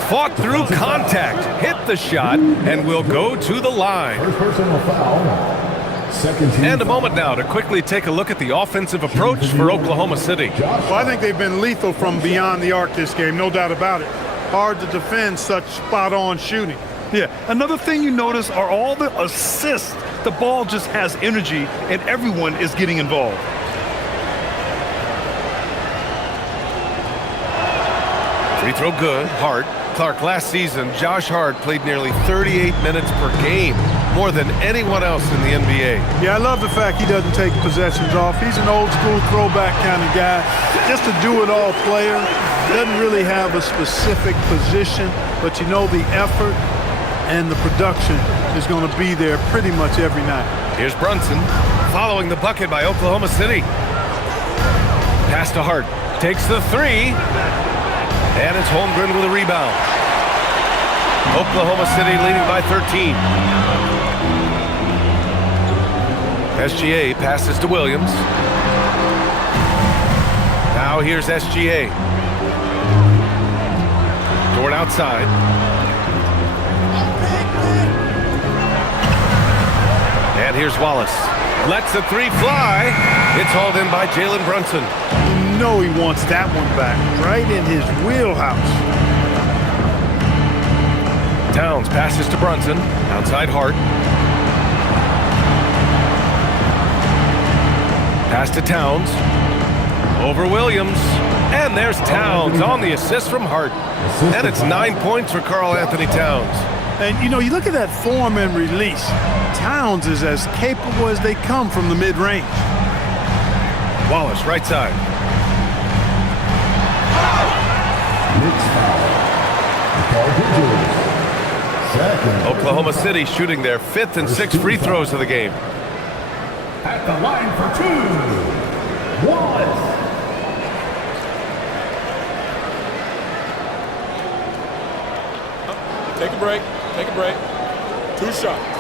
Fought through contact, hit the shot, and will go to the line. First personal foul. Second team. And a moment now to quickly take a look at the offensive approach for Oklahoma City. Well, I think they've been lethal from beyond the arc this game, no doubt about it. Hard to defend such spot-on shooting. Yeah, another thing you notice are all the assists. The ball just has energy, and everyone is getting involved. Free throw good. Hart. Clark, last season, Josh Hart played nearly 38 minutes per game, more than anyone else in the NBA. Yeah, I love the fact he doesn't take possessions off. He's an old-school throwback kind of guy. Just a do-it-all player. Doesn't really have a specific position, but you know the effort and the production is going to be there pretty much every night. Here's Brunson following the bucket by Oklahoma City. Pass to Hart. Takes the three. And it's Holmgren with a rebound. Oklahoma City leading by 13. SGA passes to Williams. Now here's SGA. Dort outside. And here's Wallace. Lets the three fly. It's hauled in by Jalen Brunson. You know he wants that one back, right in his wheelhouse. Towns passes to Brunson. Outside Hart. Pass to Towns. Over Williams. And there's Towns on the assist from Hart. And it's 9 points for Karl Anthony Towns. And, you know, you look at that form and release. Towns is as capable as they come from the mid-range. Wallace, right side. Knicks foul. Paul Bridges. Second. Oklahoma City shooting their 5th and 6th free throws of the game. At the line for 2. Wallace. Take a break. Take a break. 2 shots.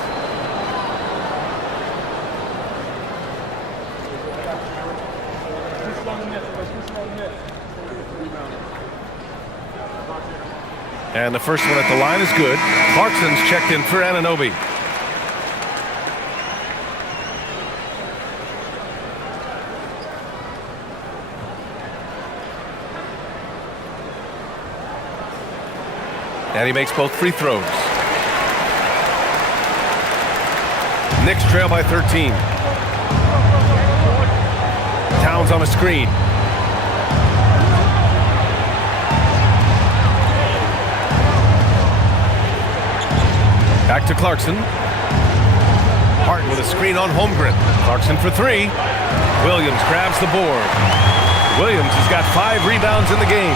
And the first one at the line is good. Clarkson's checked in for Anunoby. And he makes both free throws. Knicks trail by 13. Towns on a screen. Back to Clarkson. Hart with a screen on Holmgren. Clarkson for 3. Williams grabs the board. Williams has got 5 rebounds in the game.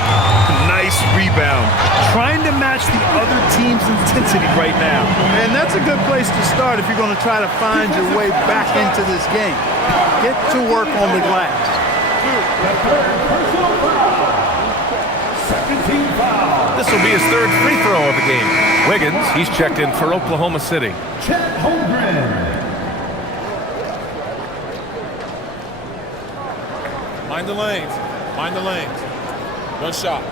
Nice rebound. Trying to match the other team's intensity right now. And that's a good place to start if you're going to try to find your way back into this game. Get to work on the glass. The third personal foul. Second team foul. This will be his 3rd free throw of the game. Wiggins, he's checked in for Oklahoma City. Chet Holmgren. Mind the lanes. Mind the lanes. 1 shot.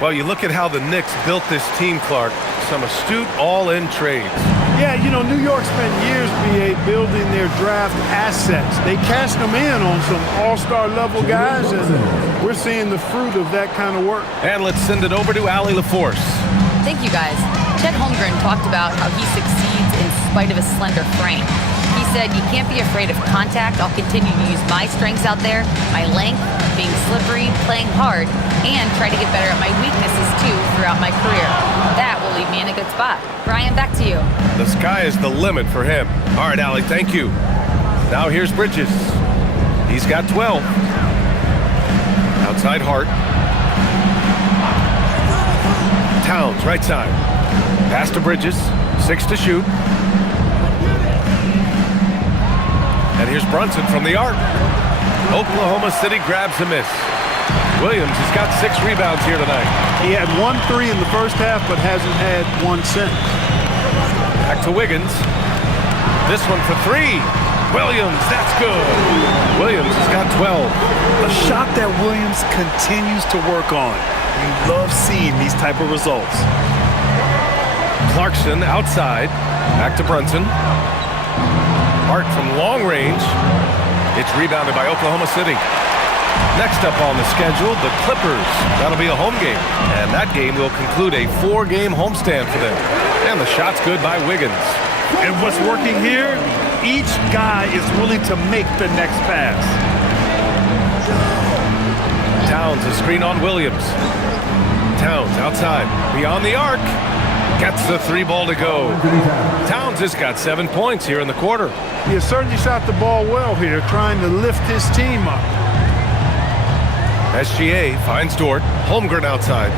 Well, you look at how the Knicks built this team, Clark. Some astute all-in trades. Yeah, you know, New York spent years, BA, building their draft assets. They cashed them in on some all-star level guys, and we're seeing the fruit of that kind of work. And let's send it over to Allie LaForce. Thank you, guys. Chet Holmgren talked about how he succeeds in spite of a slender frame. He said, you can't be afraid of contact. I'll continue to use my strengths out there, my length, being slippery, playing hard, and try to get better at my weaknesses, too, throughout my career. That will leave me in a good spot. Brian, back to you. The sky is the limit for him. All right, Allie, thank you. Now here's Bridges. He's got 12. Outside Hart. Towns, right side. Pass to Bridges. 6 to shoot. And here's Brunson from the arc. Oklahoma City grabs a miss. Williams has got 6 rebounds here tonight. He had 1 3 in the first half, but hasn't had one since. Back to Wiggins. This one for 3. Williams, that's good. Williams has got 12. A shot that Williams continues to work on. You love seeing these type of results. Clarkson outside. Back to Brunson. Hart from long range. It's rebounded by Oklahoma City. Next up on the schedule, the Clippers. That'll be a home game. And that game will conclude a 4-game homestand for them. And the shot's good by Wiggins. And what's working here, each guy is willing to make the next pass. Towns, a screen on Williams. Towns outside, beyond the arc. Gets the 3 ball to go. Towns has got 7 points here in the quarter. He has certainly shot the ball well here, trying to lift his team up. SGA finds Dort. Holmgren outside.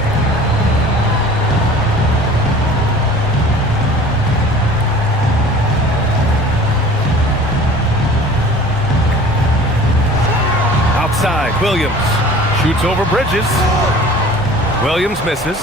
Outside, Williams shoots over Bridges. Williams misses.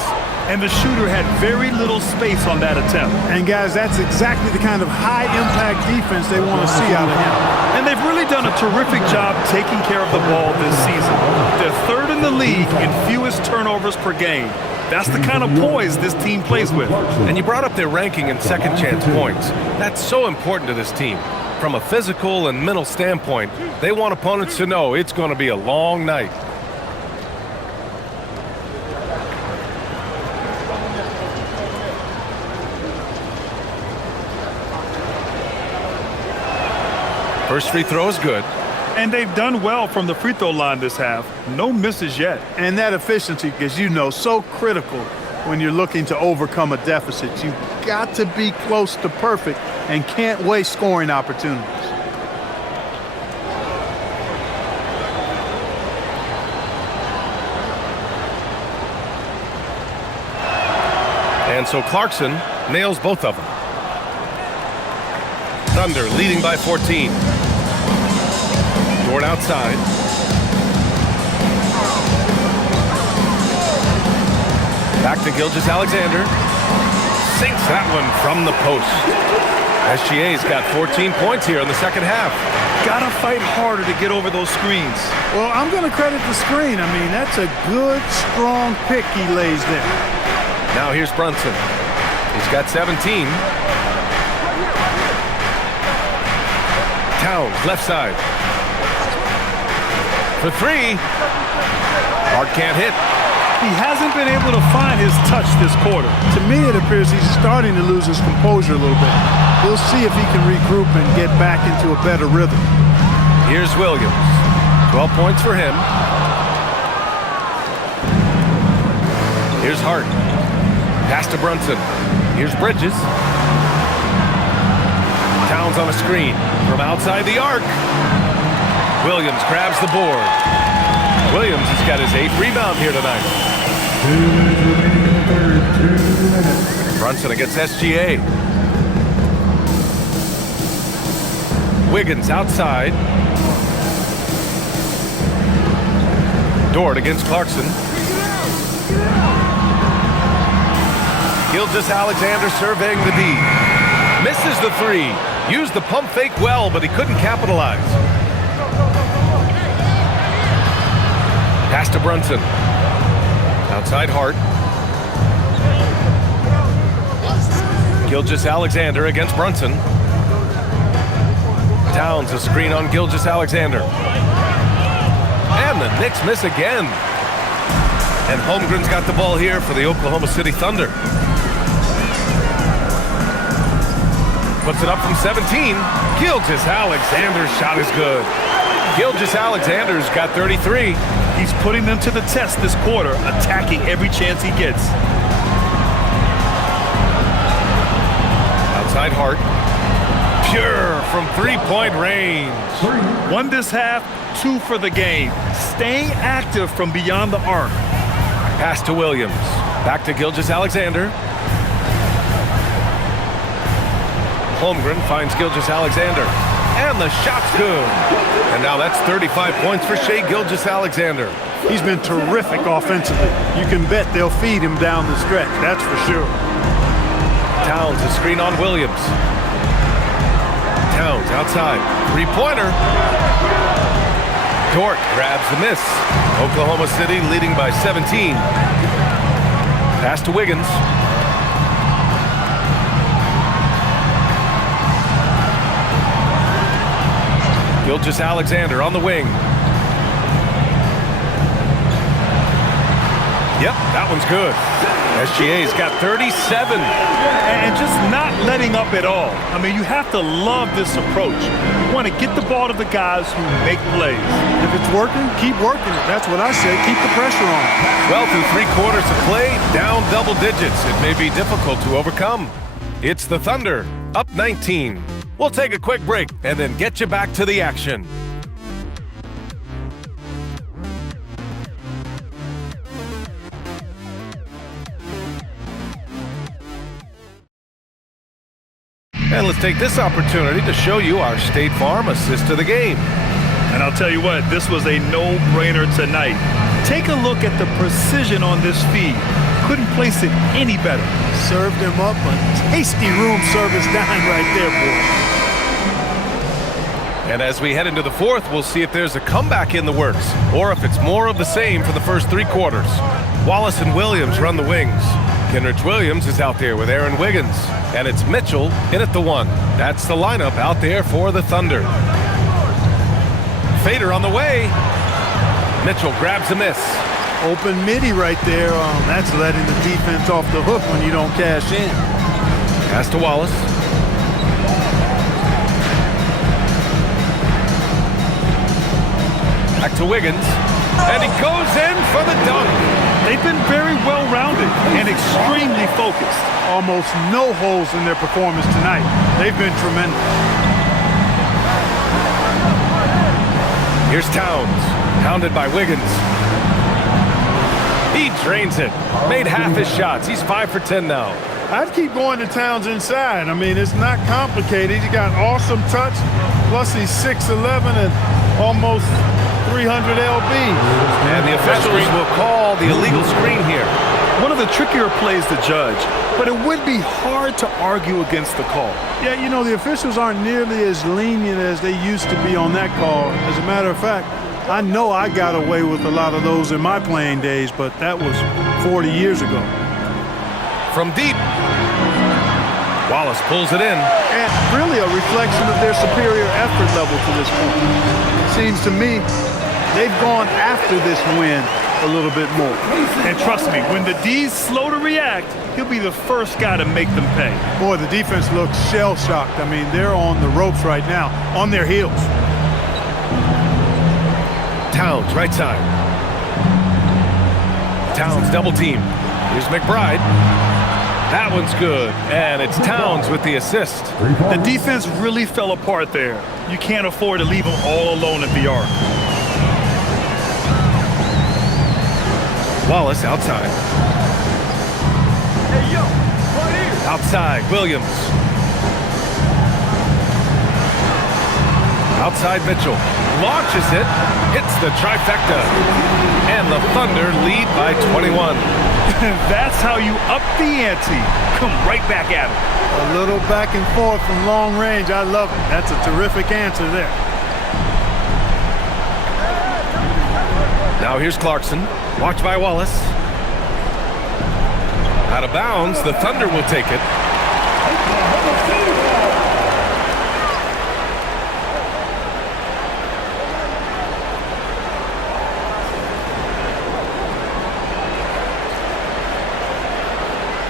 And the shooter had very little space on that attempt. And guys, that's exactly the kind of high-impact defense they want to see out of him. And they've really done a terrific job taking care of the ball this season. They're 3rd in the league in fewest turnovers per game. That's the kind of poise this team plays with. And you brought up their ranking in second chance points. That's so important to this team. From a physical and mental standpoint, they want opponents to know it's going to be a long night. First free throw is good. And they've done well from the free throw line this half. No misses yet. And that efficiency, as you know, so critical when you're looking to overcome a deficit. You've got to be close to perfect and can't waste scoring opportunities. And so Clarkson nails both of them. Thunder leading by 14. Dort outside. Back to Gilgeous-Alexander. Sinks that one from the post. SGA's got 14 points here in the second half. Gotta fight harder to get over those screens. Well, I'm going to credit the screen. I mean, that's a good, strong pick he lays there. Now here's Brunson. He's got 17. Towns, left side. For 3. Hart can't hit. He hasn't been able to find his touch this quarter. To me, it appears he's starting to lose his composure a little bit. We'll see if he can regroup and get back into a better rhythm. Here's Williams. 12 points for him. Here's Hart. Pass to Brunson. Here's Bridges. Towns on a screen from outside the arc. Williams grabs the board. Williams has got his 8th rebound here tonight. 2 minutes remaining in the third. 2 minutes. Brunson against SGA. Wiggins outside. Dort against Clarkson. Gilgeous-Alexander surveying the D. Misses the 3. Used the pump fake well, but he couldn't capitalize. Pass to Brunson. Outside Hart. Gilgeous-Alexander against Brunson. Towns a screen on Gilgeous-Alexander. And the Knicks miss again. And Holmgren's got the ball here for the Oklahoma City Thunder. Puts it up from 17. Gilgeous-Alexander's shot is good. Gilgeous-Alexander's got 33. He's putting them to the test this quarter, attacking every chance he gets. Outside Hart. Pure from three-point range. 1 this half, 2 for the game. Staying active from beyond the arc. Pass to Williams. Back to Gilgeous-Alexander. Holmgren finds Gilgeous-Alexander. And the shot's good. And now that's 35 points for Shai Gilgeous-Alexander. He's been terrific offensively. You can bet they'll feed him down the stretch, that's for sure. Towns, a screen on Williams. Towns outside. Three-pointer. Dort grabs the miss. Oklahoma City leading by 17. Pass to Wiggins. Gilgeous-Alexander on the wing. Yep, that one's good. SGA's got 37. And just not letting up at all. I mean, you have to love this approach. You want to get the ball to the guys who make plays. If it's working, keep working it. That's what I say. Keep the pressure on. Well, through 3 quarters of play, down double digits. It may be difficult to overcome. It's the Thunder, up 19. We'll take a quick break and then get you back to the action. And let's take this opportunity to show you our State Farm assist to the game. And I'll tell you what, this was a no-brainer tonight. Take a look at the precision on this feed. Couldn't place it any better. Served him up a tasty room service dime right there, boy. And as we head into the fourth, we'll see if there's a comeback in the works or if it's more of the same for the first 3 quarters. Wallace and Williams run the wings. Kenrich Williams is out there with Aaron Wiggins. And it's Mitchell in at the 1. That's the lineup out there for the Thunder. Fader on the way. Mitchell grabs a miss. Open midi right there. That's letting the defense off the hook when you don't cash in. Pass to Wallace. Back to Wiggins. And he goes in for the dunk. They've been very well-rounded and extremely focused. Almost no holes in their performance tonight. They've been tremendous. Here's Towns, hounded by Wiggins. He drains it. Made half his shots. He's 5 for 10 now. I'd keep going to Towns inside. I mean, it's not complicated. He's got awesome touch. Plus, he's 6'11" and almost 300 lb. And the officials will call the illegal screen here. One of the trickier plays to judge, but it would be hard to argue against the call. Yeah, you know, the officials aren't nearly as lenient as they used to be on that call. As a matter of fact, I know I got away with a lot of those in my playing days, but that was 40 years ago. From deep, Wallace pulls it in. And really a reflection of their superior effort level to this point. It seems to me they've gone after this win a little bit more. And trust me, when the D's slow to react, he'll be the first guy to make them pay. Boy, the defense looks shell-shocked. I mean, they're on the ropes right now, on their heels. Towns, right side. Towns double team. Here's McBride. That one's good, and it's Towns with the assist. The defense really fell apart there. You can't afford to leave them all alone at the arc. Wallace outside. Hey, yo, right here. Outside, Williams. Outside, Mitchell. Launches it. Hits the trifecta. And the Thunder lead by 21. That's how you up the ante. Come right back at it. A little back and forth from long range. I love it. That's a terrific answer there. Now here's Clarkson. Watched by Wallace. Out of bounds. The Thunder will take it.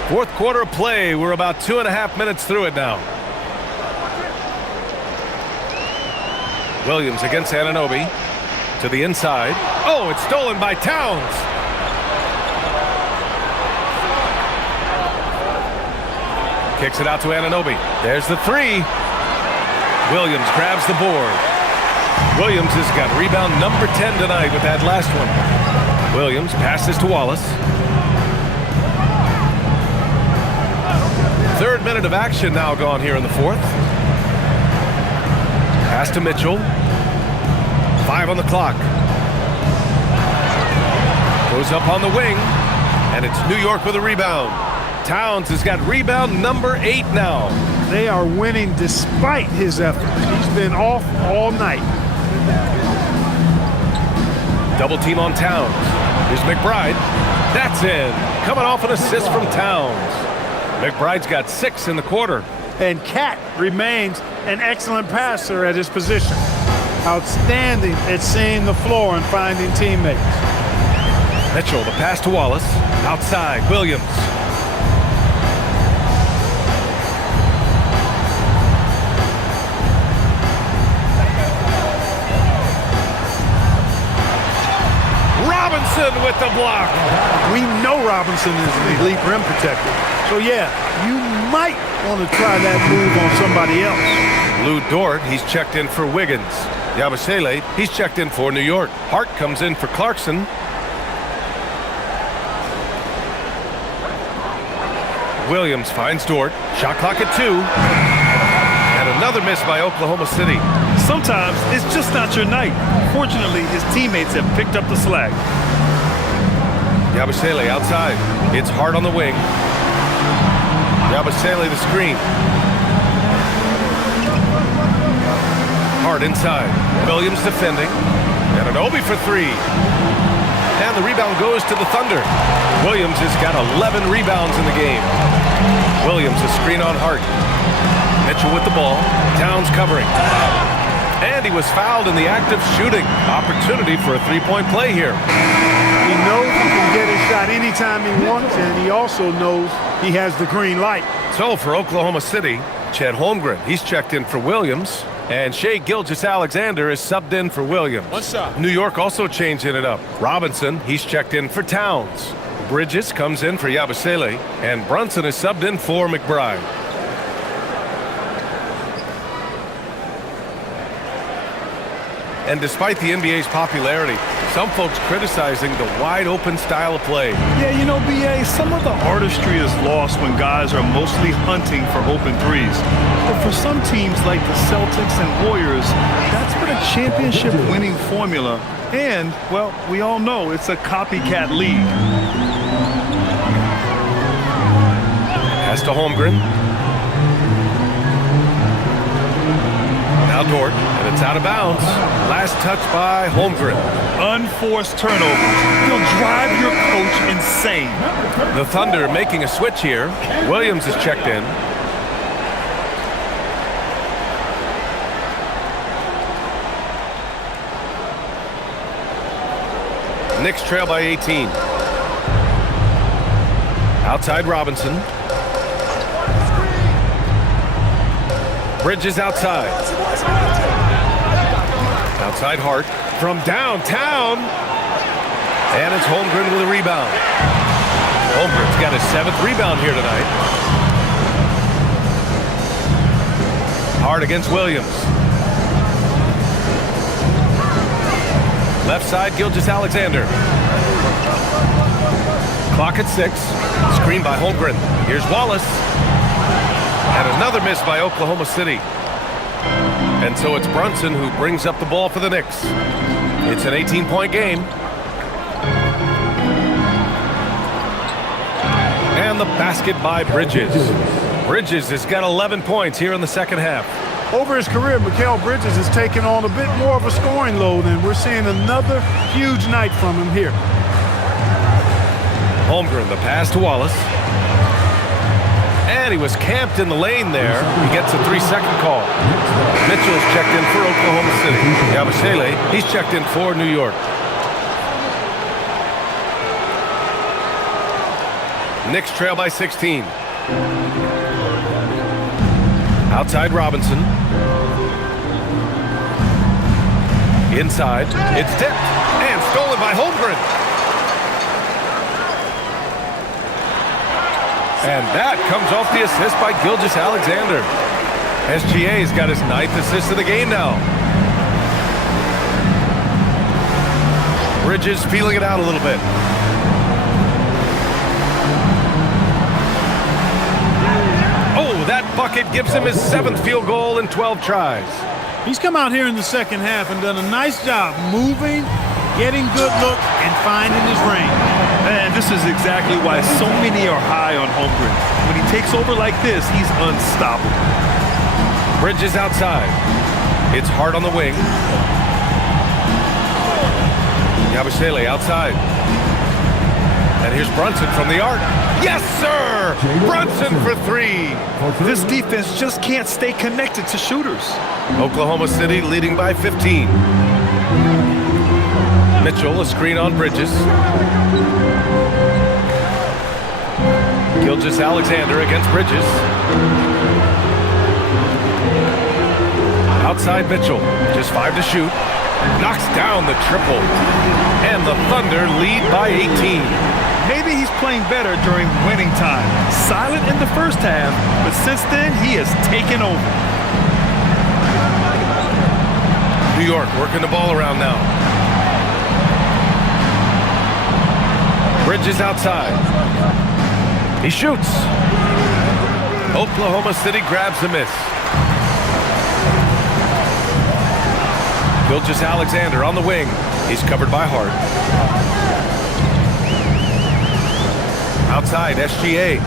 Fourth quarter of play. We're about 2.5 minutes through it now. Williams against Anunoby. To the inside. Oh, it's stolen by Towns. Kicks it out to Anunoby. There's the 3. Williams grabs the board. Williams has got rebound number 10 tonight with that last one. Williams passes to Wallace. Third minute of action now gone here in the fourth. Pass to Mitchell. 5 on the clock. Goes up on the wing, and it's New York with a rebound. Towns has got rebound number 8 now. They are winning despite his efforts. He's been off all night. Double team on Towns. Here's McBride. That's in. Coming off an assist from Towns. McBride's got 6 in the quarter. And Cat remains an excellent passer at his position. Outstanding at seeing the floor and finding teammates. Mitchell, the pass to Wallace. Outside, Williams. Robinson with the block. We know Robinson is an elite rim protector. So yeah, you might want to try that move on somebody else. Lou Dort, he's checked in for Wiggins. Yabusele, he's checked in for New York. Hart comes in for Clarkson. Williams finds Dort. Shot clock at 2. And another miss by Oklahoma City. Sometimes it's just not your night. Fortunately, his teammates have picked up the slack. Yabusele outside. It's Hart on the wing. Yabusele the screen. Hart inside. Williams defending. And an Obi for 3. And the rebound goes to the Thunder. Williams has got 11 rebounds in the game. Williams a screen on Hart. Mitchell with the ball. Towns covering. And he was fouled in the act of shooting. Opportunity for a 3-point play here. He knows he can get his shot anytime he wants, and he also knows he has the green light. So for Oklahoma City, Chet Holmgren, he's checked in for Williams. And Shai Gilgeous-Alexander is subbed in for Williams. One shot. New York also changing it up. Robinson, he's checked in for Towns. Bridges comes in for Yabusele. And Brunson is subbed in for McBride. And despite the NBA's popularity, some folks criticizing the wide-open style of play. Yeah, you know, B.A., some of the artistry is lost when guys are mostly hunting for open threes. But for some teams like the Celtics and Warriors, that's been a championship-winning formula. And, well, we all know it's a copycat league. Pass to Holmgren. Now Dort, and it's out of bounds. Last touch by Holmgren. Unforced turnover. He'll drive your coach insane. The Thunder making a switch here. Williams is checked in. Knicks trail by 18. Outside Robinson. Bridges outside. Outside Hart. From downtown. And it's Holmgren with a rebound. Holmgren's got his 7th rebound here tonight. Hart against Williams. Left side, Gilgeous-Alexander. Clock at 6. Screen by Holmgren. Here's Wallace. And another miss by Oklahoma City. And so it's Brunson who brings up the ball for the Knicks. It's an 18-point game. And the basket by Bridges. Bridges has got 11 points here in the second half. Over his career, Mikal Bridges has taken on a bit more of a scoring load, and we're seeing another huge night from him here. Holmgren, the pass to Wallace. And he was camped in the lane there. He gets a 3-second call. Mitchell's checked in for Oklahoma City. Yabusele, he's checked in for New York. Knicks trail by 16. Outside Robinson. Inside. It's tipped and stolen by Holmgren. And that comes off the assist by Gilgeous-Alexander. SGA's got his 9th assist of the game now. Bridges feeling it out a little bit. gives him his 7th field goal in 12 tries. He's come out here in the second half and done a nice job moving, getting good looks, and finding his range. And this is exactly why so many are high on Holmgren. When he takes over like this, he's unstoppable. Bridges outside. It's Hart on the wing. Yabusele outside. And here's Brunson from the arc. Yes, sir! Brunson for 3. This defense just can't stay connected to shooters. Oklahoma City leading by 15. Mitchell, a screen on Bridges. Gilgeous-Alexander against Bridges. Outside Mitchell, just 5 to shoot. Knocks down the triple. And the Thunder lead by 18. Maybe he's playing better during winning time. Silent in the first half, but since then he has taken over. New York working the ball around now. Bridges outside. He shoots. Oklahoma City grabs a miss. Gilgeous-Alexander on the wing. He's covered by Hart. Outside, SGA.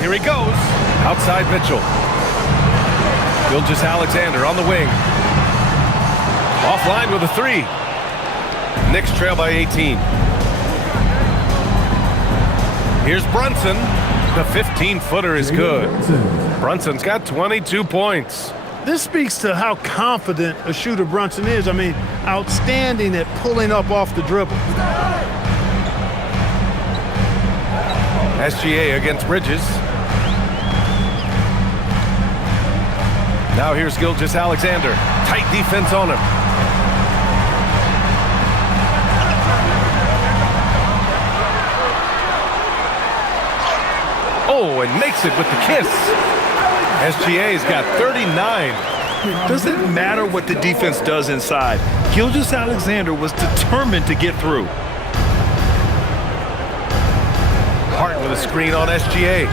Here he goes. Outside Mitchell. Gilgeous-Alexander on the wing. Offline with a 3. Knicks trail by 18. Here's Brunson. The 15-footer is good. Brunson's got 22 points. This speaks to how confident a shooter Brunson is. I mean, outstanding at pulling up off the dribble. SGA against Bridges. Now here's Gilgeous-Alexander. Tight defense on him. Oh, and makes it with the kiss. SGA's got 39. It doesn't matter what the defense does inside. Gilgeous-Alexander was determined to get through. Hart with a screen on SGA.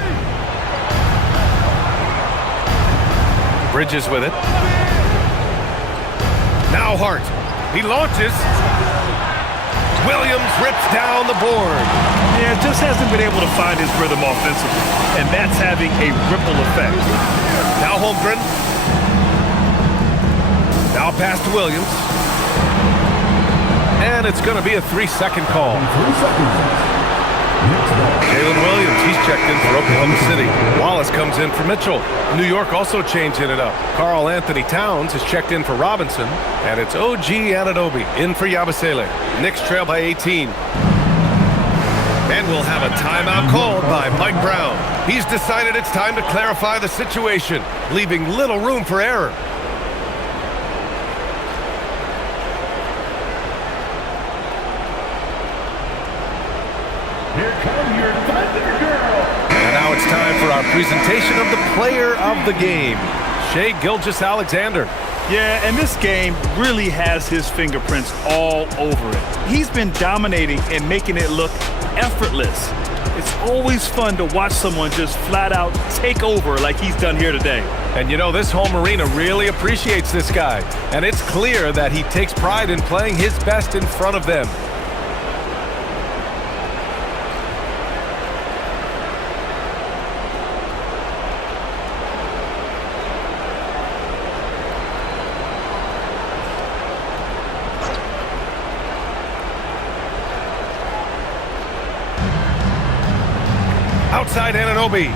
Bridges with it. Now Hart. He launches. Williams rips down the board. Yeah, just hasn't been able to find his rhythm offensively, and that's having a ripple effect. Now Holmgren. Now pass to Williams. And it's going to be a 3-second call. 3 seconds. Jalen Williams, he's checked in for Oklahoma City. Wallace comes in for Mitchell. New York also changing it up. Karl Anthony Towns is checked in for Robinson. And it's OG Anunoby in for Yabusele. Knicks trail by 18. And we'll have a timeout called by Mike Brown. He's decided it's time to clarify the situation, leaving little room for error. Here come your Thunder Girl. And now it's time for our presentation of the player of the game, Shai Gilgeous-Alexander. Yeah, and this game really has his fingerprints all over it. He's been dominating and making it look effortless. It's always fun to watch someone just flat out take over like he's done here today. And you know, this home arena really appreciates this guy. And it's clear that he takes pride in playing his best in front of them. Outside Anunoby.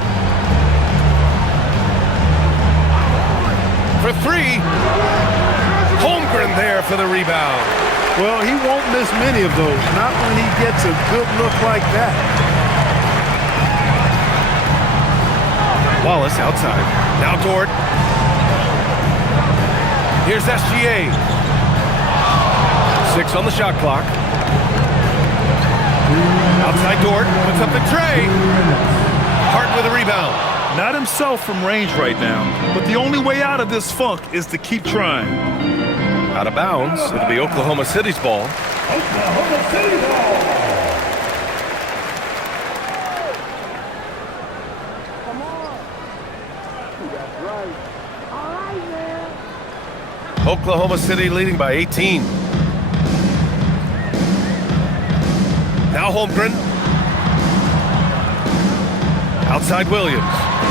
For 3. Holmgren there for the rebound. Well, he won't miss many of those, not when he gets a good look like that. Wallace outside. Now Dort. Here's SGA. 6 on the shot clock. Outside Dort. Puts up the tray. Hart with a rebound. Not himself from range right now, but the only way out of this funk is to keep trying. Out of bounds. It'll be Oklahoma City's ball. Oklahoma City ball. Oklahoma City leading by 18. Now Holmgren. Outside Williams.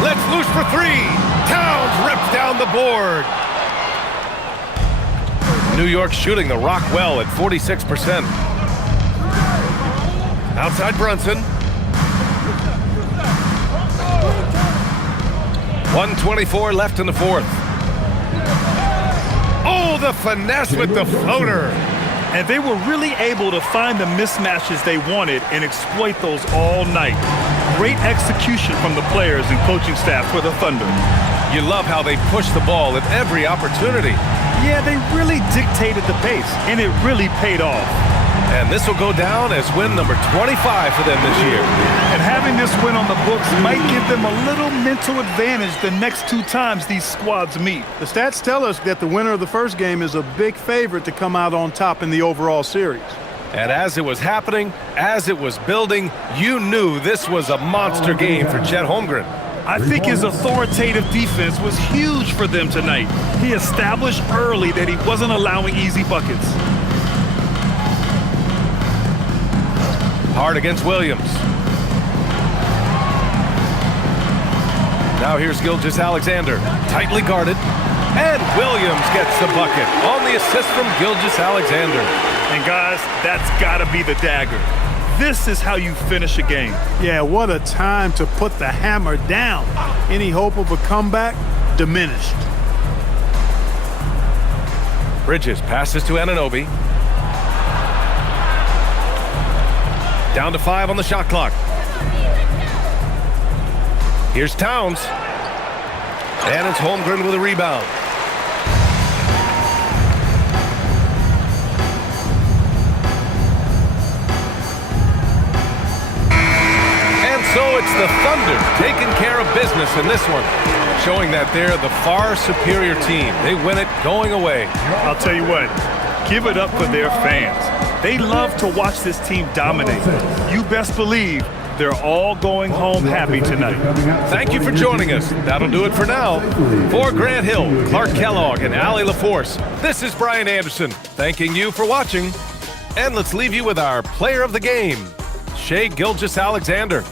Let's loose for three. Towns rips down the board. New York shooting the rock well at 46%. Outside Brunson. 1:24 left in the fourth. Oh, the finesse with the floater. And they were really able to find the mismatches they wanted and exploit those all night. Great execution from the players and coaching staff for the Thunder. You love how they push the ball at every opportunity. Yeah, they really dictated the pace, and it really paid off. And this will go down as win number 25 for them this year. And having this win on the books might give them a little mental advantage the next two times these squads meet. The stats tell us that the winner of the first game is a big favorite to come out on top in the overall series. And as it was happening, as it was building, you knew this was a monster game for Chet Holmgren. I think his authoritative defense was huge for them tonight. He established early that he wasn't allowing easy buckets. Hard against Williams. Now here's Gilgeous-Alexander, tightly guarded. And Williams gets the bucket on the assist from Gilgeous-Alexander. And guys, that's gotta be the dagger. This is how you finish a game. Yeah, what a time to put the hammer down. Any hope of a comeback? Diminished. Bridges passes to Anunoby. Down to 5 on the shot clock. Here's Towns. And it's Holmgren with a rebound. And so it's the Thunder taking care of business in this one, showing that they're the far superior team. They win it going away. I'll tell you what, give it up for their fans. They love to watch this team dominate. You best believe they're all going home happy tonight. Thank you for joining us. That'll do it for now. For Grant Hill, Clark Kellogg, and Allie LaForce, this is Brian Anderson thanking you for watching. And let's leave you with our player of the game, Shai Gilgeous-Alexander.